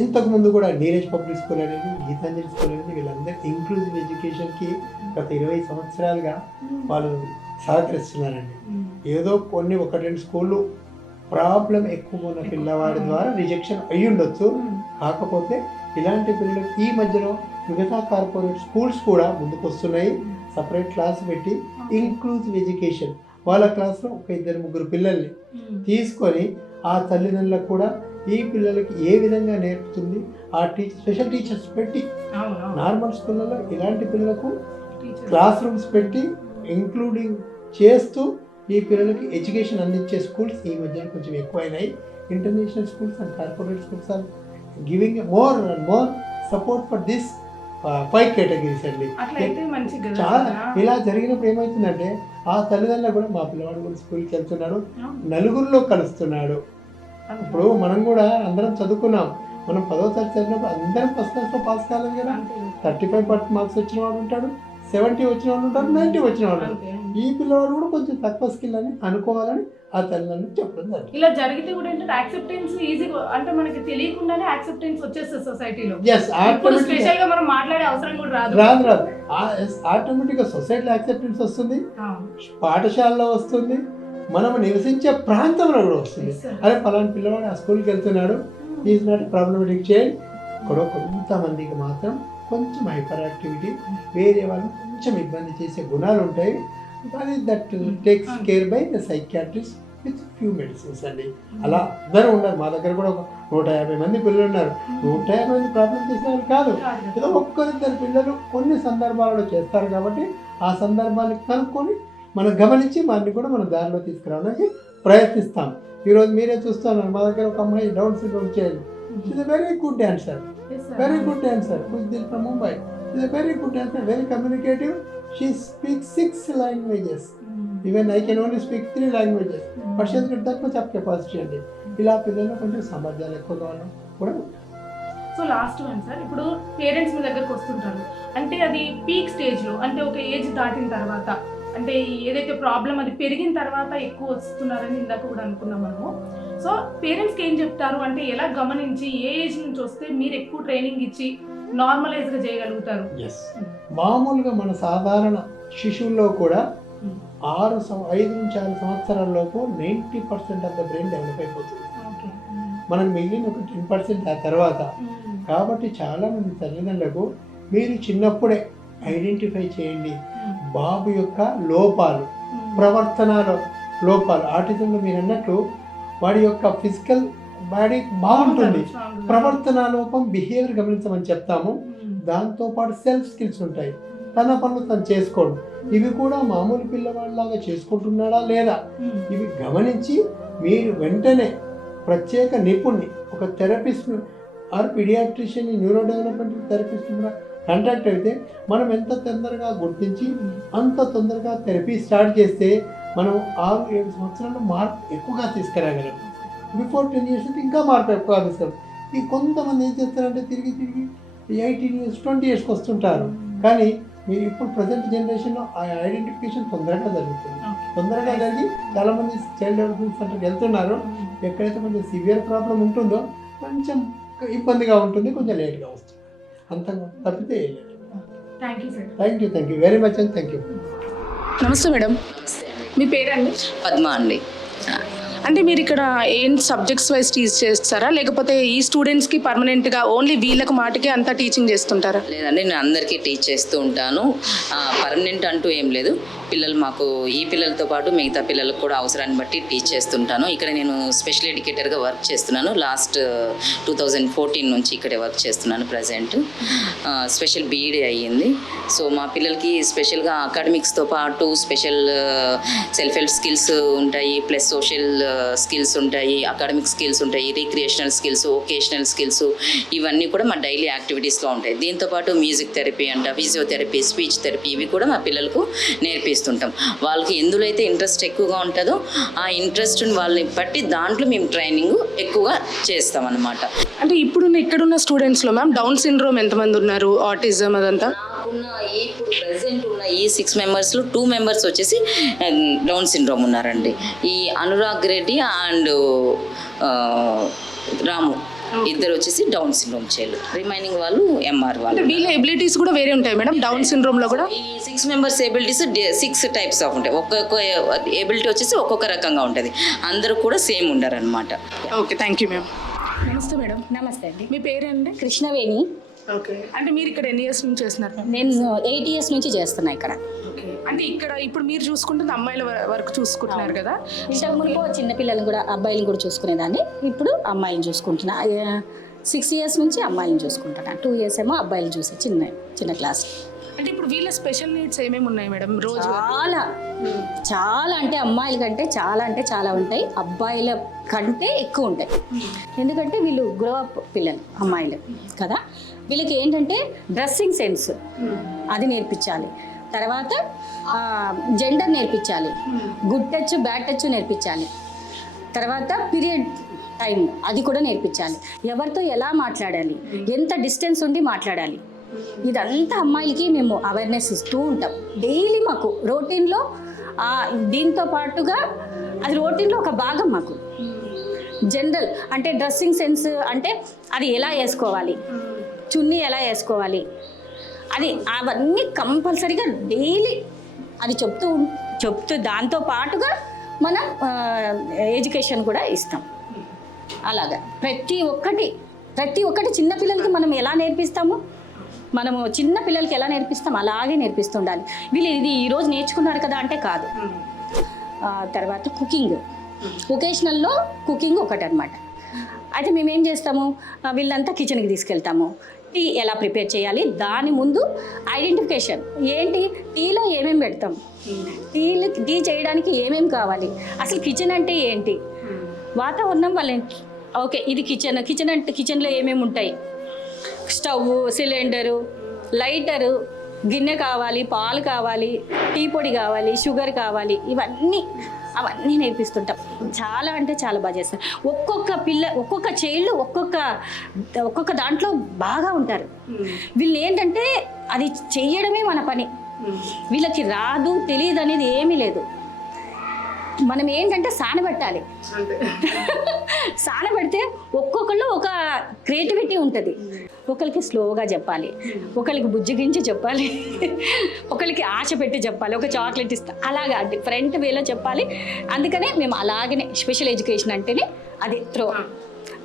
ఇంతకు ముందు కూడా నీరజ్ పబ్లిక్ స్కూల్ అనేది, గీతాంజలి స్కూల్ అనేది వీళ్ళందరూ ఇంక్లూజివ్ ఎడ్యుకేషన్కి గత 20 సంవత్సరాలుగా వాళ్ళు సహకరిస్తున్నారండి. ఏదో కొన్ని 1-2 స్కూళ్ళు ప్రాబ్లం ఎక్కువ ఉన్న పిల్లవాడి ద్వారా రిజెక్షన్ అయ్యి ఉండొచ్చు. కాకపోతే ఇలాంటి పిల్లలకు ఈ మధ్యలో మిగతా కార్పొరేట్ స్కూల్స్ కూడా ముందుకు వస్తున్నాయి. సపరేట్ క్లాస్ పెట్టి ఇంక్లూజివ్ ఎడ్యుకేషన్ వాళ్ళ క్లాస్లో 1-2-3 పిల్లల్ని తీసుకొని ఆ తల్లిదండ్రులకు కూడా ఈ పిల్లలకి ఏ విధంగా నేర్పుతుంది ఆ స్పెషల్ టీచర్స్ పెట్టి నార్మల్ స్కూళ్ళలో ఇలాంటి పిల్లలకు క్లాస్ రూమ్స్ పెట్టి ఇంక్లూడింగ్ చేస్తూ ఈ పిల్లలకి ఎడ్యుకేషన్ అందించే స్కూల్స్ ఈ మధ్యన కొంచెం ఎక్కువైనాయి. International schools and corporate schools are giving more and more support for this 5 categories అండి. చాలా ఇలా జరిగినప్పుడు ఏమవుతుందంటే ఆ తల్లిదండ్రులు కూడా మా పిల్లవాడు కూడా స్కూల్కి వెళ్తున్నాడు, నలుగురిలో కలుస్తున్నాడు. ఇప్పుడు మనం కూడా అందరం చదువుకున్నాం. మనం 10వ తరగతి చదివినప్పుడు అందరం ఫస్ట్ క్లాస్లో పాస్ కాలేదు కదా. 35 మార్క్స్ వచ్చిన వాడు ఉంటాడు, 70 వచ్చిన వాళ్ళు ఉంటారు, 90 వచ్చిన వాళ్ళు. ఈ పిల్లవాడు కూడా కొంచెం తక్కువ స్కిల్ అని అనుకోవాలని ఆ తల్లిదండ్రులు చెప్పడం జరిగింది. ఇలా జరిగితే కూడా ఏంటంటే యాక్సెప్టెన్స్ ఈజీగా అంటే మనకి తెలియకుండానే యాక్సెప్టెన్స్ వచ్చేస్తుంది సొసైటీలో. స్పెషల్ గా మనం మాట్లాడే అవసరం కూడా రాదు. ఆటోమేటిక్గా సొసైటీలో యాక్సెప్టెన్స్ వస్తుంది, పాఠశాలలో వస్తుంది, మనం నివసించే ప్రాంతంలో కూడా వస్తుంది. అరే పలానా పిల్లవాడు ఆ స్కూల్కి వెళ్తున్నాడు, ఈజ్ నాట్ ప్రాబ్లమేటిక్ చైల్డ్. ఇక్కడ కొంతమందికి మాత్రం కొంచెం హైపర్ యాక్టివిటీ, వేరే వాళ్ళు కొంచెం ఇబ్బంది చేసే గుణాలు ఉంటాయి. కానీ that takes care bye the psychiatrist with few medicines అండి. అలా అందరూ ఉన్నారు. మా దగ్గర కూడా 150 మంది పిల్లలు ఉన్నారు. 150 మంది ప్రాబ్లం చేసే వాళ్ళు కాదు, ఏదో 1-2 పిల్లలు కొన్ని సందర్భాలలో చేస్తారు. కాబట్టి ఆ సందర్భాన్ని కనుక్కొని మనం గమనించి వారిని కూడా మన దారిలో తీసుకురావడానికి ప్రయత్నిస్తాం. ఈరోజు మీరే చూస్తున్నారు, మా దగ్గర ఒక అమ్మాయి Down syndrome child. She's a very good dancer, very good dancer, Kujil from Mumbai. She is a very good dancer, very communicative. She speaks 6 languages. Even I can only speak 3 languages. But she has got that much of capacity అండి. ఇలా పిల్లల్లో కొంచెం సామర్థ్యాలు ఎక్కువగా ఉన్నాం కూడా. So last one sir, ఇప్పుడు parents మీ దగ్గరకు వస్తుంటారు అంటే అది పీక్ స్టేజ్లో, అంటే ఒక ఏజ్ దాటిన తర్వాత, అంటే ఏదైతే ప్రాబ్లం అది పెరిగిన తర్వాత ఎక్కువ వస్తున్నారని ఇందాక కూడా అనుకున్నాం మనము. సో పేరెంట్స్కి ఏం చెప్తారు అంటే ఎలా గమనించి ఏ ఏజ్ నుంచి వస్తే మీరు ఎక్కువ ట్రైనింగ్ ఇచ్చి నార్మలైజ్గా చేయగలుగుతారు? మామూలుగా మన సాధారణ శిశువుల్లో కూడా 5 నుంచి 6 సంవత్సరాల్లోపు 90% ఆఫ్ ద బ్రెయిన్ డెవలప్ అయిపోతుంది. మనం మిగిలిన ఒక 10% ఆ తర్వాత. కాబట్టి చాలామంది తల్లిదండ్రులకు మీరు చిన్నప్పుడే ఐడెంటిఫై చేయండి బాబు యొక్క లోపాలు, ప్రవర్తనలో లోపాలు. ఆటిజంలో మీరు అన్నట్లు వాడి యొక్క ఫిజికల్ బాడీ బాగుంటుంది, ప్రవర్తన లోపం బిహేవియర్ గమనించమని చెప్తాము. దాంతోపాటు సెల్ఫ్ స్కిల్స్ ఉంటాయి, తన పనులు తను చేసుకోవడం. ఇవి కూడా మామూలు పిల్లవాడిలాగా చేసుకుంటున్నాడా లేదా ఇవి గమనించి మీరు వెంటనే ప్రత్యేక నిపుణుని, ఒక థెరపిస్ట్ను or paediatrician, neuro development therapist కూడా కాంటాక్ట్ అయితే మనం ఎంత తొందరగా గుర్తించి అంత తొందరగా థెరపీ స్టార్ట్ చేస్తే మనం 6-7 సంవత్సరాల్లో మార్పు ఎక్కువగా తీసుకురాగలం. బిఫోర్ 10 years అయితే ఇంకా మార్పు ఎక్కువగా తీసుకురాం. ఈ కొంతమంది ఏం చేస్తారంటే తిరిగి 18 years 20 yearsకి వస్తుంటారు. కానీ మీరు ఇప్పుడు ప్రజెంట్ జనరేషన్లో ఆ ఐడెంటిఫికేషన్ తొందరగా జరుగుతుంది. తొందరగా జరిగి చాలామంది చైల్డ్ డెవలప్మెంట్ సెంటర్కి వెళ్తున్నారు. ఎక్కడైతే కొంచెం సివియర్ ప్రాబ్లం ఉంటుందో కొంచెం ఇబ్బందిగా ఉంటుంది, కొంచెం లేట్గా వస్తుంది. అంత తప్పితే thank you sir. Thank you very much and thank you. నమస్తే మేడం, మీ పేరండి? పద్మ అండి. అంటే మీరు ఇక్కడ ఏం సబ్జెక్ట్స్ వైజ్ టీచ్ చేస్తారా, లేకపోతే ఈ స్టూడెంట్స్కి పర్మనెంట్గా ఓన్లీ వీళ్ళకి మాటకి అంతా టీచింగ్ చేస్తుంటారా? లేదండి, నేను అందరికీ టీచ్ చేస్తూ ఉంటాను. పర్మనెంట్ అంటూ ఏం లేదు. పిల్లలు మాకు ఈ పిల్లలతో పాటు మిగతా పిల్లలకు కూడా అవసరాన్ని బట్టి టీచ్ చేస్తుంటాను. ఇక్కడ నేను స్పెషల్ ఎడ్యుకేటర్గా వర్క్ చేస్తున్నాను. లాస్ట్ 2014 నుంచి ఇక్కడే వర్క్ చేస్తున్నాను. ప్రజెంట్ స్పెషల్ బీఈడీ అయ్యింది. సో మా పిల్లలకి స్పెషల్గా అకాడమిక్స్తో పాటు స్పెషల్ సెల్ఫ్ హెల్ప్ స్కిల్స్ ఉంటాయి, ప్లస్ సోషల్ స్కిల్స్ ఉంటాయి, అకాడమిక్ స్కిల్స్ ఉంటాయి, రిక్రియేషనల్ స్కిల్స్, వొకేషనల్ స్కిల్స్, ఇవన్నీ కూడా మా డైలీ యాక్టివిటీస్లో ఉంటాయి. దీంతోపాటు మ్యూజిక్ థెరపీ అంట, ఫిజియోథెరపీ, స్పీచ్ థెరపీ, ఇవి కూడా మా పిల్లలకు నేర్పిస్తుంటాం. వాళ్ళకి ఎందులో అయితే ఇంట్రెస్ట్ ఎక్కువగా ఉంటుందో ఆ ఇంట్రెస్ట్ని వాళ్ళని బట్టి దాంట్లో మేము ట్రైనింగ్ ఎక్కువగా చేస్తామన్నమాట. అంటే ఇప్పుడున్న ఇక్కడున్న స్టూడెంట్స్లో మ్యామ్ డౌన్ సిండ్రోమ్ ఎంతమంది ఉన్నారు, ఆటిజం అదంతా? నాకున్న ఇప్పుడు ప్రెసెంట్ ఉన్న ఈ 6 మెంబర్స్లో 2 మెంబర్స్ వచ్చేసి డౌన్ సిండ్రోమ్ ఉన్నారండి. ఈ అనురాగ్ రెడ్డి అండ్ రాము ఇద్దరు వచ్చేసి డౌన్ సిండ్రోమ్ చైల్డ్. రిమైనింగ్ వాళ్ళు ఎంఆర్ వాళ్ళు. వీళ్ళ ఎబిలిటీస్ కూడా వేరే ఉంటాయి మేడం డౌన్ సిండ్రోమ్లో కూడా? ఈ 6 మెంబర్స్ ఎబిలిటీస్ 6 టైప్స్ ఆఫ్ ఉంటాయి. ఒక్కొక్క ఎబిలిటీ వచ్చేసి ఒక్కొక్క రకంగా ఉంటుంది. అందరూ కూడా సేమ్ ఉండరు అనమాట. Okay, thank you ma'am. నమస్తే మేడం. నమస్తే అండి. మీ పేరేంటి? కృష్ణవేణి. ఓకే, అంటే మీరు ఇక్కడ ఎన్ని ఇయర్స్ నుంచి చేస్తున్నారు మ్యామ్? నేను 8 years నుంచి చేస్తున్నా ఇక్కడ. ఓకే, అంటే ఇక్కడ ఇప్పుడు మీరు చూసుకుంటుంది అమ్మాయిల వర్క్ చూసుకుంటున్నారు కదా? ఇంతకు మునుపు చిన్నపిల్లలు కూడా అబ్బాయిలు కూడా చూసుకునేదాన్ని. ఇప్పుడు అమ్మాయిని చూసుకుంటున్నా. 6 years నుంచి అమ్మాయిని చూసుకుంటున్నా. 2 years ఏమో అబ్బాయిలు చూసే చిన్న క్లాస్. అంటే ఇప్పుడు వీళ్ళ స్పెషల్ నీడ్స్ ఏమేమి ఉన్నాయి మేడం రోజు? చాలా అంటే అమ్మాయిల కంటే చాలా ఉంటాయి, అబ్బాయిల కంటే ఎక్కువ ఉంటాయి. ఎందుకంటే వీళ్ళు గ్రో అప్ పిల్లలు అమ్మాయిలు కదా. వీళ్ళకి ఏంటంటే డ్రెస్సింగ్ సెన్స్ అది నేర్పించాలి. తర్వాత జెండర్ నేర్పించాలి, గుడ్ టచ్ బ్యాడ్ టచ్ నేర్పించాలి. తర్వాత పీరియడ్ టైం అది కూడా నేర్పించాలి. ఎవరితో ఎలా మాట్లాడాలి, ఎంత డిస్టెన్స్ ఉండి మాట్లాడాలి, ఇదంతా అమ్మాయిలకి మేము అవేర్నెస్ ఇస్తూ ఉంటాం డైలీ. మాకు రొటీన్లో దీంతో పాటుగా అది రొటీన్లో ఒక భాగం మాకు. జనరల్ అంటే డ్రెస్సింగ్ సెన్స్ అంటే అది ఎలా వేసుకోవాలి, చున్నీ ఎలా వేసుకోవాలి, అది అవన్నీ కంపల్సరీగా డైలీ అది చెప్తూ దాంతో పాటుగా మనం ఎడ్యుకేషన్ కూడా ఇస్తాం. అలాగా ప్రతి ఒక్కటి చిన్నపిల్లలకి మనం ఎలా నేర్పిస్తాము, మనము చిన్న పిల్లలకి ఎలా నేర్పిస్తాం అలాగే నేర్పిస్తుండాలి. వీళ్ళు ఇది ఈరోజు నేర్చుకున్నారు కదా అంటే కాదు. తర్వాత కుకింగ్, వొకేషనల్లో కుకింగ్ ఒకటి అనమాట. అయితే మేమేం చేస్తాము, వీళ్ళంతా కిచెన్కి తీసుకెళ్తాము. టీ ఎలా ప్రిపేర్ చేయాలి, దాని ముందు ఐడెంటిఫికేషన్ ఏంటి, టీలో ఏమేమి పెడతాం, టీ చేయడానికి ఏమేమి కావాలి, అసలు కిచెన్ అంటే ఏంటి, వాతావరణం వాళ్ళని. ఓకే, ఇది కిచెన్ అంటే కిచెన్లో ఏమేమి ఉంటాయి, స్టవ్, సిలిండరు, లైటరు, గిన్నె కావాలి, పాలు కావాలి, టీ పొడి కావాలి, షుగర్ కావాలి, అవన్నీ నేర్పిస్తుంటాం. చాలా అంటే చాలా బాగా చేస్తారు. ఒక్కొక్క చైల్డ్ ఒక్కొక్క దాంట్లో బాగా ఉంటారు. వీళ్ళు ఏంటంటే అది చెయ్యడమే మన పని. వీళ్ళకి రాదు తెలియదు అనేది ఏమీ లేదు. మనం ఏంటంటే సానబెట్టాలి. సానబెడితే ఒక్కొక్కళ్ళు ఒక క్రియేటివిటీ ఉంటుంది. ఒకరికి స్లోగా చెప్పాలి, ఒకరికి బుజ్జిగించి చెప్పాలి, ఒకరికి ఆశ పెట్టి చెప్పాలి, ఒక చాక్లెట్ ఇస్తా, అలాగా డిఫరెంట్ వేలో చెప్పాలి. అందుకనే మేము అలాగనే స్పెషల్ ఎడ్యుకేషన్ అంటేనే అది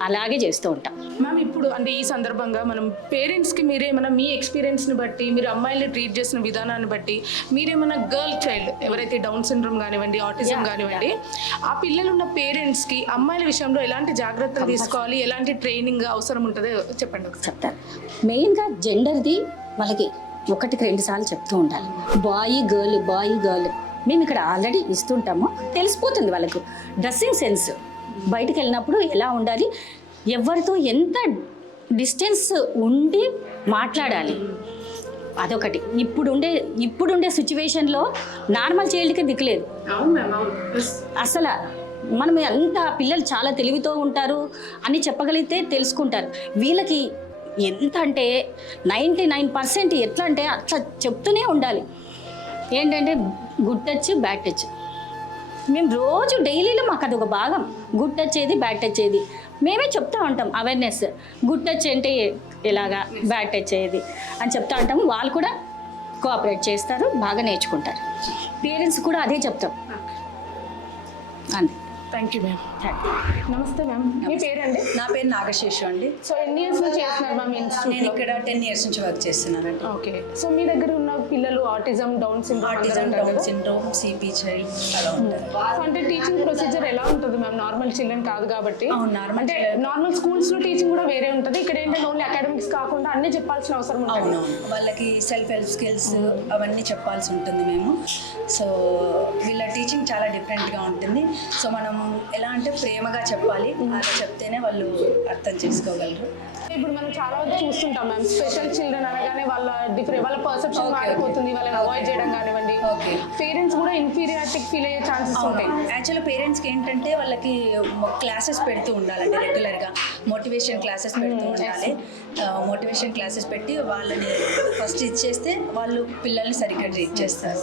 అలాగే చేస్తూ ఉంటాం. మ్యామ్, ఇప్పుడు అంటే ఈ సందర్భంగా మనం పేరెంట్స్కి మీరేమైనా మీ ఎక్స్పీరియన్స్ని బట్టి, మీరు అమ్మాయిల్ని ట్రీట్ చేసిన విధానాన్ని బట్టి, మీరేమైనా గర్ల్ చైల్డ్ ఎవరైతే డౌన్ సిండ్రోమ్ కానివ్వండి, ఆటిజం కానివ్వండి, ఆ పిల్లలు ఉన్న పేరెంట్స్కి అమ్మాయిల విషయంలో ఎలాంటి జాగ్రత్తలు తీసుకోవాలి, ఎలాంటి ట్రైనింగ్ అవసరం ఉంటుందో చెప్పండి ఒకసారి. చెప్తాను. మెయిన్గా జెండర్ది వాళ్ళకి 1-2 సార్లు చెప్తూ ఉండాలి. బాయ్ గర్ల్ మేము ఇక్కడ ఆల్రెడీ ఇస్తుంటాము, తెలిసిపోతుంది వాళ్ళకు. డ్రెస్సింగ్ సెన్స్, బయటికి వెళ్ళినప్పుడు ఎలా ఉండాలి, ఎవరితో ఎంత డిస్టెన్స్ ఉండి మాట్లాడాలి, అదొకటి. ఇప్పుడుండే సిచ్యువేషన్లో నార్మల్ చైల్డ్కి దిక్కులేదు అసలు. మనం అంత పిల్లలు చాలా తెలివితో ఉంటారు అని చెప్పగలిగితే తెలుసుకుంటారు. వీళ్ళకి ఎంత అంటే 99% ఎట్లా అంటే అట్లా చెప్తూనే ఉండాలి. ఏంటంటే గుడ్ టచ్ బ్యాడ్ టచ్. మేము రోజు డైలీలో మాకు అది ఒక భాగం. గుడ్ టచ్ ఏది బ్యాడ్ టచ్ ఏది మేమే చెప్తా ఉంటాం. అవేర్నెస్ గుడ్ టచ్ అంటే ఎలాగా, బ్యాడ్ టచ్ ఏది అని చెప్తా ఉంటాము. వాళ్ళు కూడా కోఆపరేట్ చేస్తారు, బాగా నేర్చుకుంటారు. పేరెంట్స్ కూడా అదే చెప్తాం. అంతే. Thank you ma'am. నమస్తే మ్యామ్, మీ పేరండి? నా పేరు నాగశేషు అండి. సో ఎన్ని ఇయర్స్ నుంచి చేస్తున్నారు మ్యామ్ నేను ఇన్స్టిట్యూట్లో? ఇక్కడ 10 years నుంచి వర్క్ చేస్తున్నానండి. ఓకే. సో మీ దగ్గర ఉన్న పిల్లలు autism, down syndrome, autism, down syndrome, CP child అలా ఉంటారు. అంటే టీచింగ్ ప్రొసీజర్ ఎలా ఉంటుంది మ్యామ్? నార్మల్ చిల్డ్రన్ కాదు కాబట్టి. అవును, నార్మల్ అంటే నార్మల్ స్కూల్స్ లో టీచింగ్ కూడా వేరే ఉంటుంది. ఇక్కడ ఏంటంటే ఓన్లీ అకాడమిక్స్ కాకుండా అన్ని చెప్పాల్సిన అవసరం ఉంటుంది. అవునవును, వాళ్ళకి సెల్ఫ్ హెల్ప్ స్కిల్స్ అవన్నీ చెప్పాల్సి ఉంటుంది మేము. సో వీళ్ళ టీచింగ్ చాలా డిఫరెంట్గా ఉంటుంది. సో మనం ఎలా అంటే ప్రేమగా చెప్పాలి, అలా చెప్తేనే వాళ్ళు అర్థం చేసుకోగలరు. ఇప్పుడు మనం చాలా వరకు చూస్తుంటాం మ్యామ్, స్పెషల్ చిల్డ్రన్ అనగానే వాళ్ళ పర్సెప్షన్ మారిపోతుంది, వాళ్ళని అవాయిడ్ చేయడం కానివ్వండి. పేరెంట్స్ కూడా ఇన్ఫీరియారిటీ ఫీల్ అయ్యే ఛాన్సెస్ ఉంటాయి. యాక్చువల్గా పేరెంట్స్కి ఏంటంటే వాళ్ళకి క్లాసెస్ పెడుతూ ఉండాలండి, రెగ్యులర్గా మోటివేషన్ క్లాసెస్ పెడుతూ ఉండాలి. మోటివేషన్ క్లాసెస్ పెట్టి వాళ్ళని ఫస్ట్ ఇచ్చేస్తే వాళ్ళు పిల్లల్ని సరిగ్గా ట్రీట్ చేస్తారు.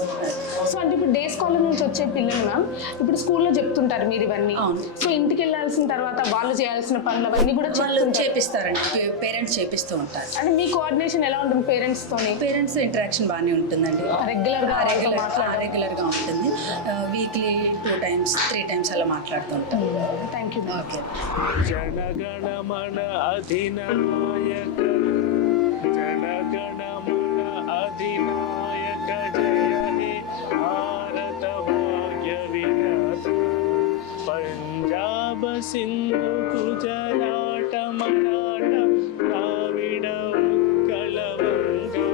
సో అంటే ఇప్పుడు డే స్కాలర్ నుంచి వచ్చే పిల్లలు మ్యామ్ ఇప్పుడు స్కూల్లో చెప్తుంటారు మీరు ఇవన్నీ. సో ఇంటికి వెళ్ళాల్సిన తర్వాత వాళ్ళు చేయాల్సిన పనులు అవన్నీ కూడా వాళ్ళు చేపిస్తారండి, పేరెంట్స్ చేపిస్తూ ఉంటారు. అంటే మీ కోఆర్డినేషన్ ఎలా ఉంటుంది పేరెంట్స్ తోని? పేరెంట్స్ ఇంటరాక్షన్ బాగానే ఉంటుందండి, రెగ్యులర్గా ఉంటుంది. వీక్లీ 2 times 3 times అలా మాట్లాడుతూ ఉంటాం. Thank you. ఓకే. జనగణమన అధినాయక జనగణమన అధినాయక జయ హే భారత భాగ్య విధాత పంజాబ సింధు గుజరాట మరాఠ ద్రావిడ ఉత్కళ వంగా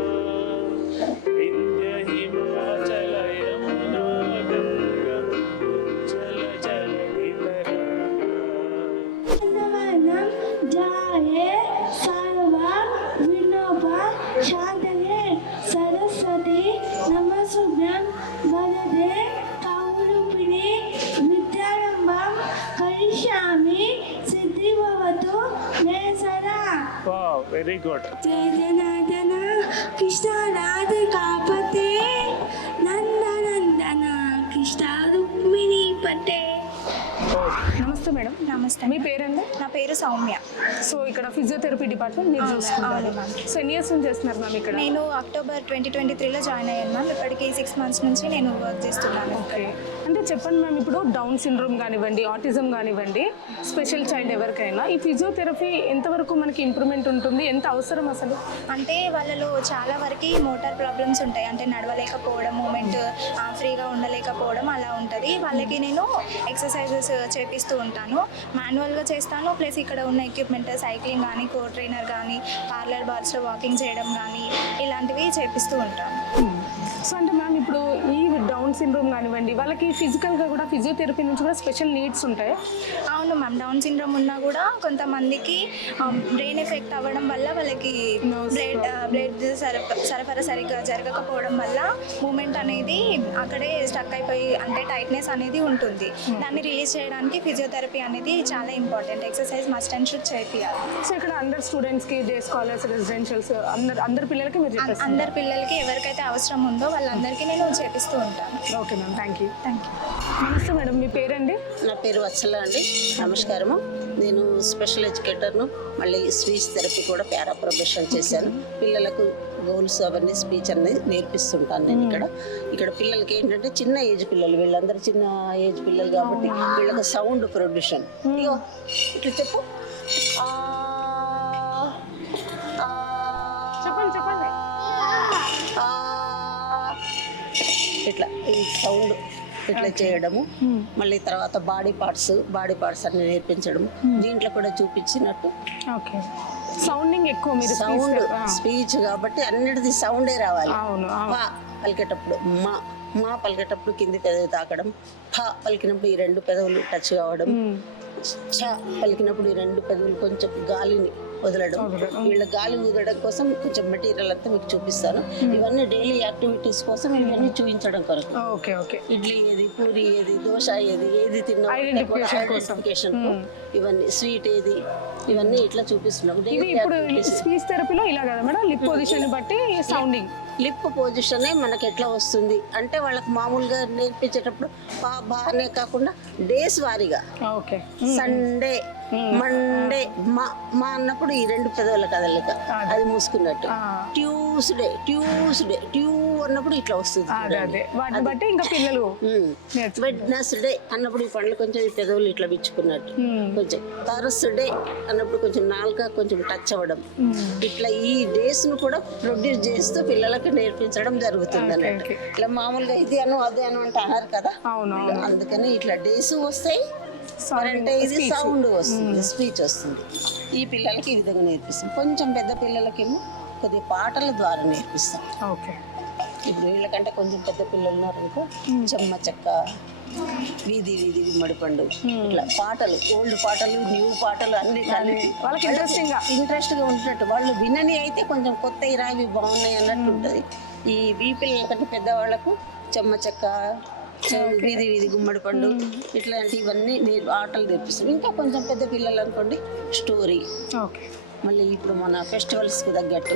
వింధ్య హిమాచల యమునా గంగా ఉజ్జల జల వితరణ जाए सर्वा विनोबा शांतये सरस्वती नमस्ुभ्यं वरदे कौलुपिनी विद्यारंभं करिष्यामि सिद्धिभवतु मे सदा. Wow, very good. जय जनार्दन कृष्ण राधिकापते नंदनंदन कृष्ण रुक्मिणी पते. నమస్తే మేడం. నమస్తే. మీ పేరండి? నా పేరు సౌమ్య. సో ఇక్కడ ఫిజియోథెరపీ డిపార్ట్మెంట్ మీరు చూసుకుంటారు. సో ఎన్ని ఇయర్స్ నుంచి చేస్తున్నారు మ్యామ్ ఇక్కడ? నేను అక్టోబర్ 2023లో జాయిన్ అయ్యాను మ్యామ్. ఇప్పటికి 6 months నుంచి నేను వర్క్ చేస్తున్నాను. ఓకే. అంటే చెప్పండి మ్యామ్, ఇప్పుడు డౌన్ సిండ్రోమ్ కానివ్వండి, ఆటిజం కానివ్వండి, స్పెషల్ చైల్డ్ ఎవరికైనా ఈ ఫిజియోథెరపీ ఎంతవరకు మనకి ఇంప్రూవ్మెంట్ ఉంటుంది, ఎంత అవసరం అసలు? అంటే వాళ్ళలో చాలా వరకు మోటార్ ప్రాబ్లమ్స్ ఉంటాయి. అంటే నడవలేకపోవడం, మూమెంట్ ఫ్రీగా ఉండలేకపోవడం అలా ఉంటుంది. వాళ్ళకి నేను ఎక్సర్సైజెస్ చేపిస్తూ ఉంటాను, మాన్యువల్గా చేస్తాను. ప్లస్ ఇక్కడ ఉన్న ఎక్విప్మెంట్ సైక్లింగ్ కానీ, కో ట్రైనర్ కానీ, పార్లర్ బార్స్లో వాకింగ్ చేయడం కానీ ఇలాంటివి చేపిస్తూ ఉంటాను. సో అంటే మ్యామ్ ఇప్పుడు ఈ డౌన్ సిండ్రోమ్ కానివ్వండి, వాళ్ళకి ఫిజికల్గా కూడా ఫిజియోథెరపీ నుంచి కూడా స్పెషల్ నీడ్స్ ఉంటాయి. అవును మ్యామ్, డౌన్ సిండ్రోమ్ ఉన్నా కూడా కొంతమందికి బ్రెయిన్ ఎఫెక్ట్ అవ్వడం వల్ల వాళ్ళకి బ్లడ్ సరఫరా సరిగ్గా జరగకపోవడం వల్ల మూమెంట్ అనేది అక్కడే స్టక్ అయిపోయి, అంటే టైట్నెస్ అనేది ఉంటుంది. దాన్ని రిలీజ్ చేయడానికి ఫిజియోథెరపీ అనేది చాలా important. Exercise must and should చేయాలి. సో ఇక్కడ అందరు స్టూడెంట్స్కి, డే స్కాలర్స్, రెసిడెన్షియల్స్ అందరి పిల్లలకి మీరు చెప్పేస్తారు? అందరి పిల్లలకి ఎవరికైతే అవసరం ఉందో వాళ్ళందరికీ నేను చేపిస్తూ ఉంటాను. Okay ma'am, thank you. Thank you. నమస్తే మేడం, మీ పేరండి? నా పేరు వత్సల అండి. నమస్కారము. నేను స్పెషల్ ఎడ్యుకేటర్ను, మళ్ళీ స్పీచ్ థెరపీ కూడా పారాప్రొఫెషన్ చేశాను. పిల్లలకు గోల్స్ అవన్నీ స్పీచ్ అనేది నేర్పిస్తుంటాను నేను ఇక్కడ పిల్లలకి ఏంటంటే చిన్న ఏజ్ పిల్లలు, వీళ్ళందరూ చిన్న ఏజ్ పిల్లలు కాబట్టి వీళ్ళకి సౌండ్ ప్రొడ్యూషన్. ఇగో ఇట్లా చెప్పు, చెప్పండి. ఇట్లా ఈ సౌండ్ ఇట్లా చేయడము. మళ్ళీ తర్వాత బాడీ పార్ట్స్ అన్ని నేర్పించడం. దీంట్లో కూడా చూపించినట్టు ఓకే. సౌండింగ్ ఎక్కువ మీరు సౌండ్ స్పీచ్ కాబట్టి అన్నిటిది సౌండే రావాలి. అవును. పా పలికేటప్పుడు మా పలికేటప్పుడు కింది పెదవి తాకడం, ఫ పలికినప్పుడు ఈ 2 పెదవులు టచ్ కావడం, చ పలికినప్పుడు ఈ 2 పెదవులు కొంచెం గాలిని వదలడం, వీళ్ళ గాలి ఊదడం కోసం కొంచెం మెటీరియల్ అంతా మీకు చూపిస్తాను. ఇవన్నీ డైలీ యాక్టివిటీస్ కోసం ఇవన్నీ చూపించడం కొరకు. Okay okay. ఇడ్లీ ఏది, పూరి ఏది, దోశ ఏది తిన్నా ఐడెంటిఫికేషన్, ఇవన్నీ స్వీట్ ఏది, ఇవన్నీ ఇట్లా చూపిస్తున్నాం. ఇది ఇప్పుడు స్పీచ్ థెరపీలో ఇలా కదా మేడం, లిప్ పొజిషన్ బట్టి సౌండింగ్. లిప్ పొజిషనే మనకి ఎట్లా వస్తుంది అంటే వాళ్ళకి మామూలుగా నేర్పించేటప్పుడు బాగానే కాకుండా డేస్ వారీగా ఓకే. సండే, మండే, మా అన్నప్పుడు ఈ 2 పెదవుల కదలిక అది మూసుకున్నట్టు. ట్యూస్డే అన్నప్పుడు ఇట్లా వస్తుంది. వాటిని బట్టి ఇంకా పిల్లలు వెడ్నెస్డే అన్నప్పుడు ఈ పండ్లు కొంచెం ఈ పెదవులు ఇట్లా విచ్చుకున్నట్టు, కొంచెం థర్స్డే అన్నప్పుడు కొంచెం నాలుక కొంచెం టచ్ అవ్వడం, ఇట్లా ఈ డేస్ ను కూడా ప్రొడ్యూస్ చేస్తూ పిల్లలకు నేర్పించడం జరుగుతుంది అన్నట్టు. ఇట్లా మామూలుగా ఇది అను అదే అను అంటే అన్నారు కదా, అందుకని ఇట్లా డేస్ వస్తాయి అంటే ఇది సౌండ్ వస్తుంది, స్పీచ్ వస్తుంది. ఈ పిల్లలకి ఈ విధంగా నేర్పిస్తాం. కొంచెం పెద్ద పిల్లలకేమో కొద్దిగా పాటల ద్వారా నేర్పిస్తాం. ఓకే. ఇప్పుడు వీళ్ళకంటే కొంచెం పెద్ద పిల్లలు ఉన్నారనుకో, చెమ్మ చెక్క, వీధి గుమ్మడి పండు, ఇట్లా పాటలు, ఓల్డ్ పాటలు, న్యూ పాటలు అన్ని వాళ్ళకి ఇంట్రెస్ట్ గా ఉంటున్నట్టు. వాళ్ళు వినని అయితే కొంచెం కొత్త ఇరావి బాగున్నాయి అన్నట్టు ఉంటుంది. ఈ పిల్లలకంటే పెద్దవాళ్ళకు చెమ్మ చెక్క, వీధి గుమ్మడి పండు ఇట్లాంటి ఇవన్నీ ఆటలు నేర్పిస్తాం. ఇంకా కొంచెం పెద్ద పిల్లలు అనుకోండి స్టోరీ. మళ్ళీ ఇప్పుడు మన ఫెస్టివల్స్ కు తగ్గట్టు,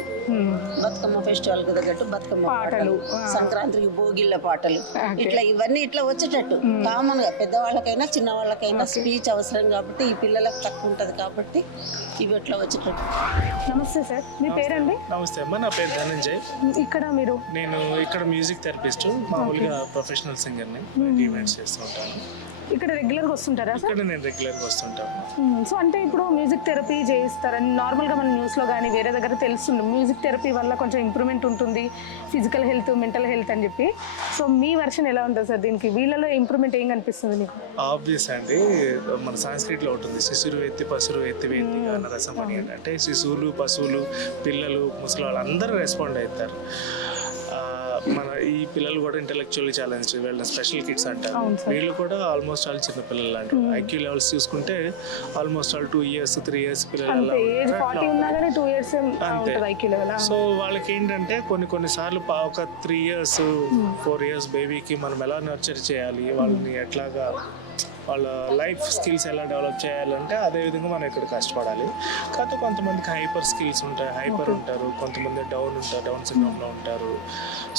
బతుకమ్మ ఫెస్టివల్ కు తగ్గట్టు బతుకమ్మ పాటలు, సంక్రాంతికి భోగిళ్ళ పాటలు, ఇట్లా ఇవన్నీ ఇట్లా వచ్చేటట్టు. కామన్ గా పెద్దవాళ్ళకైనా చిన్న వాళ్ళకైనా స్పీచ్ అవసరం కాబట్టి ఈ పిల్లలకు తక్కువ ఉంటది కాబట్టి ఇవి ఎట్లా వచ్చేటట్టు. నమస్తే సార్, మీ పేరండి? నమస్తే అమ్మా, నా పేరు ధనంజయ్. ఇక్కడ మీరు? నేను ఇక్కడ మ్యూజిక్ థెరపిస్ట్, మామూలుగా ప్రొఫెషనల్ సింగర్ని, ఈవెంట్స్ చేస్తూ ఉంటాను. ఇక్కడ రెగ్యులర్గా వస్తుంటారా సార్? ఇక్కడ నేను రెగ్యులర్గా వస్తుంటాను. సో అంటే ఇప్పుడు మ్యూజిక్ థెరపీ చేయిస్తారని నార్మల్గా మన న్యూస్లో కానీ వేరే దగ్గర తెలుస్తుంది, మ్యూజిక్ థెరపీ వల్ల కొంచెం ఇంప్రూవ్మెంట్ ఉంటుంది, ఫిజికల్ హెల్త్, మెంటల్ హెల్త్ అని చెప్పి. సో మీ వర్షన్ ఎలా ఉంటుంది సార్ దీనికి? వీళ్ళలో ఇంప్రూవ్మెంట్ ఏం కనిపిస్తుంది మీకు? ఆబ్వియస్ అండి, మన సంస్కృతిలో ఉంటుంది శిశురు ఎత్తి పశురు ఎత్తి వేత్తి అన్న రసమని. అంటే శిశువులు, పశువులు, పిల్లలు, ముసలి వాళ్ళు అందరూ రెస్పాండ్ అవుతారు. మన ఈ పిల్లలు కూడా ఇంటెలెక్చువల్లీ ఛాలెంజ్, వీళ్ళని స్పెషల్ కిడ్స్ అంటారు. వీళ్ళు కూడా ఆల్మోస్ట్ ఆల్ చిన్న పిల్లలు అంటారు. ఐక్యూ లెవెల్స్ చూసుకుంటే ఆల్మోస్ట్ ఆల్ 2 years 3 years పిల్లలు. సో వాళ్ళకి ఏంటంటే కొన్ని సార్లు ఒక 3 years 4 years బేబీకి మనం ఎలా నర్చర్ చేయాలి, వాళ్ళని ఎట్లాగా వాళ్ళ లైఫ్ స్కిల్స్ ఎలా డెవలప్ చేయాలంటే అదే విధంగా మనం ఇక్కడ కష్టపడాలి. కాకపోతే కొంతమందికి హైపర్ స్కిల్స్ ఉంటాయి, హైపర్ ఉంటారు, కొంతమంది డౌన్ సిండ్రోమ్లో ఉంటారు.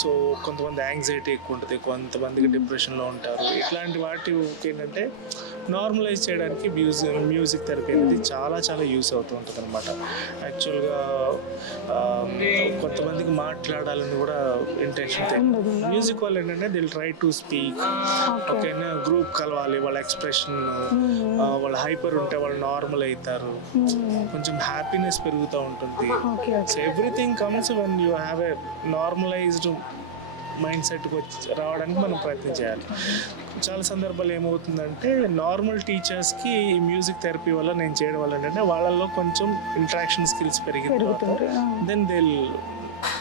సో కొంతమంది యాంగ్జైటీ ఎక్కువ ఉంటుంది, కొంతమందికి డిప్రెషన్లో ఉంటారు. ఇట్లాంటి వాటి ఏంటంటే నార్మలైజ్ చేయడానికి మ్యూజిక్ థెరపీ అనేది చాలా యూస్ అవుతూ ఉంటుంది అనమాట. యాక్చువల్గా కొంతమందికి మాట్లాడాలని కూడా ఇంటెన్షన్ మ్యూజిక్ వల్ల ఏంటంటే దిల్ ట్రై టు స్పీక్. ఓకేనా, గ్రూప్ కలవాలి, వాళ్ళ ఎక్స్ప్రెషన్, వాళ్ళ హైపర్ ఉంటే వాళ్ళు నార్మల్ అవుతారు, కొంచెం హ్యాపీనెస్ పెరుగుతూ ఉంటుంది. So everything comes when you have a normalised mind సెట్కి రావడానికి మనం ప్రయత్నం చేయాలి. చాలా సందర్భాలు ఏమవుతుందంటే నార్మల్ టీచర్స్కి ఈ మ్యూజిక్ థెరపీ వల్ల నేను చేయడం వల్ల ఏంటంటే వాళ్ళల్లో కొంచెం ఇంటరాక్షన్ స్కిల్స్ పెరిగిన తర్వాత దెన్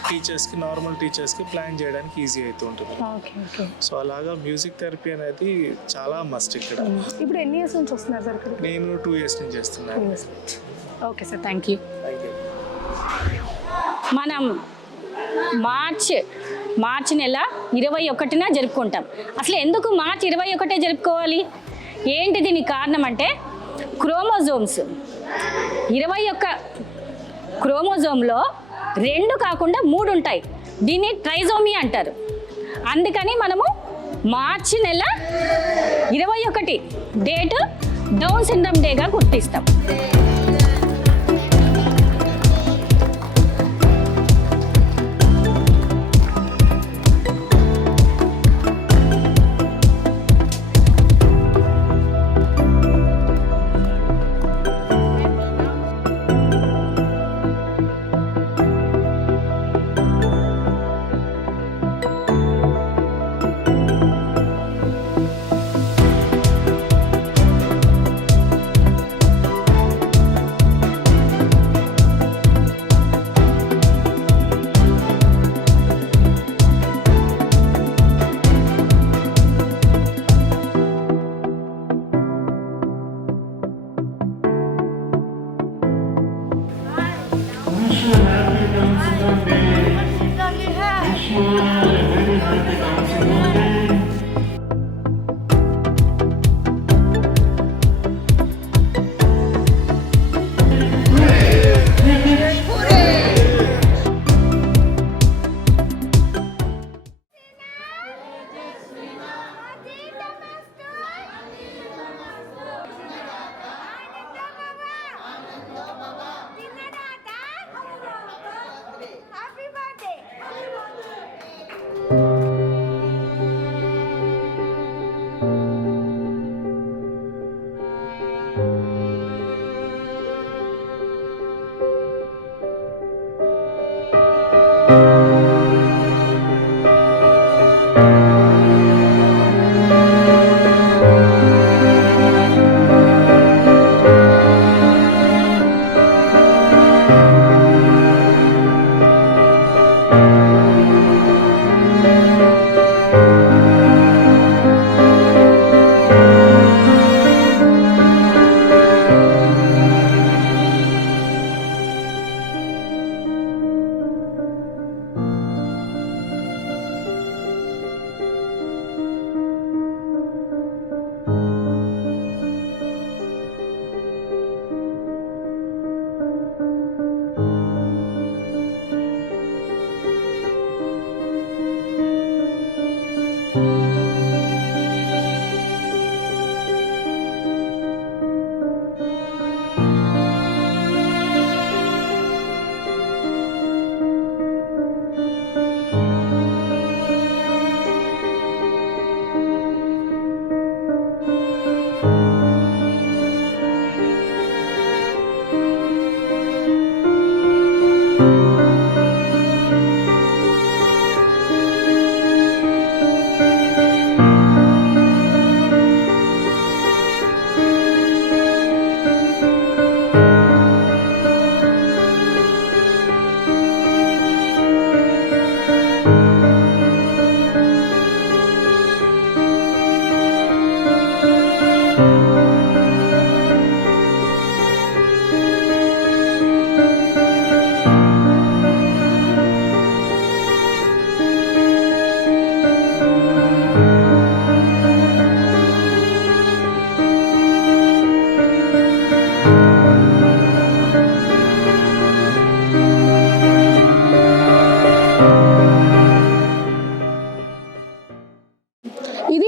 టీచర్స్కి, నార్మల్ టీచర్స్కి ప్లాన్ చేయడానికి ఈజీ అవుతూ ఉంటుంది. సో అలాగా మ్యూజిక్ థెరపీ అనేది చాలా మస్ట్ ఇక్కడ. ఇప్పుడు ఎన్ని ఇయర్స్ నుంచి వస్తున్నారు సార్? నేను 2 years నుంచి చేస్తున్నాను. Okay sir, thank you. మనం మార్చి నెల 21న జరుపుకుంటాం. అసలు ఎందుకు మార్చి 21 జరుపుకోవాలి? ఏంటి దీనికి కారణం అంటే క్రోమోజోమ్స్ 21 క్రోమోజోమ్లో 2 కాకుండా 3 ఉంటాయి. దీన్ని ట్రైజోమీ అంటారు. అందుకని మనము మార్చి నెల 21 డేటు డౌన్ సిండ్రోమ్ డేగా గుర్తిస్తాం.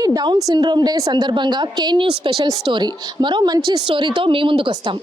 ఇది డౌన్ సిండ్రోమ్ డే సందర్భంగా కే న్యూస్ స్పెషల్ స్టోరీ. మరో మంచి స్టోరీతో మీ ముందుకు వస్తాం.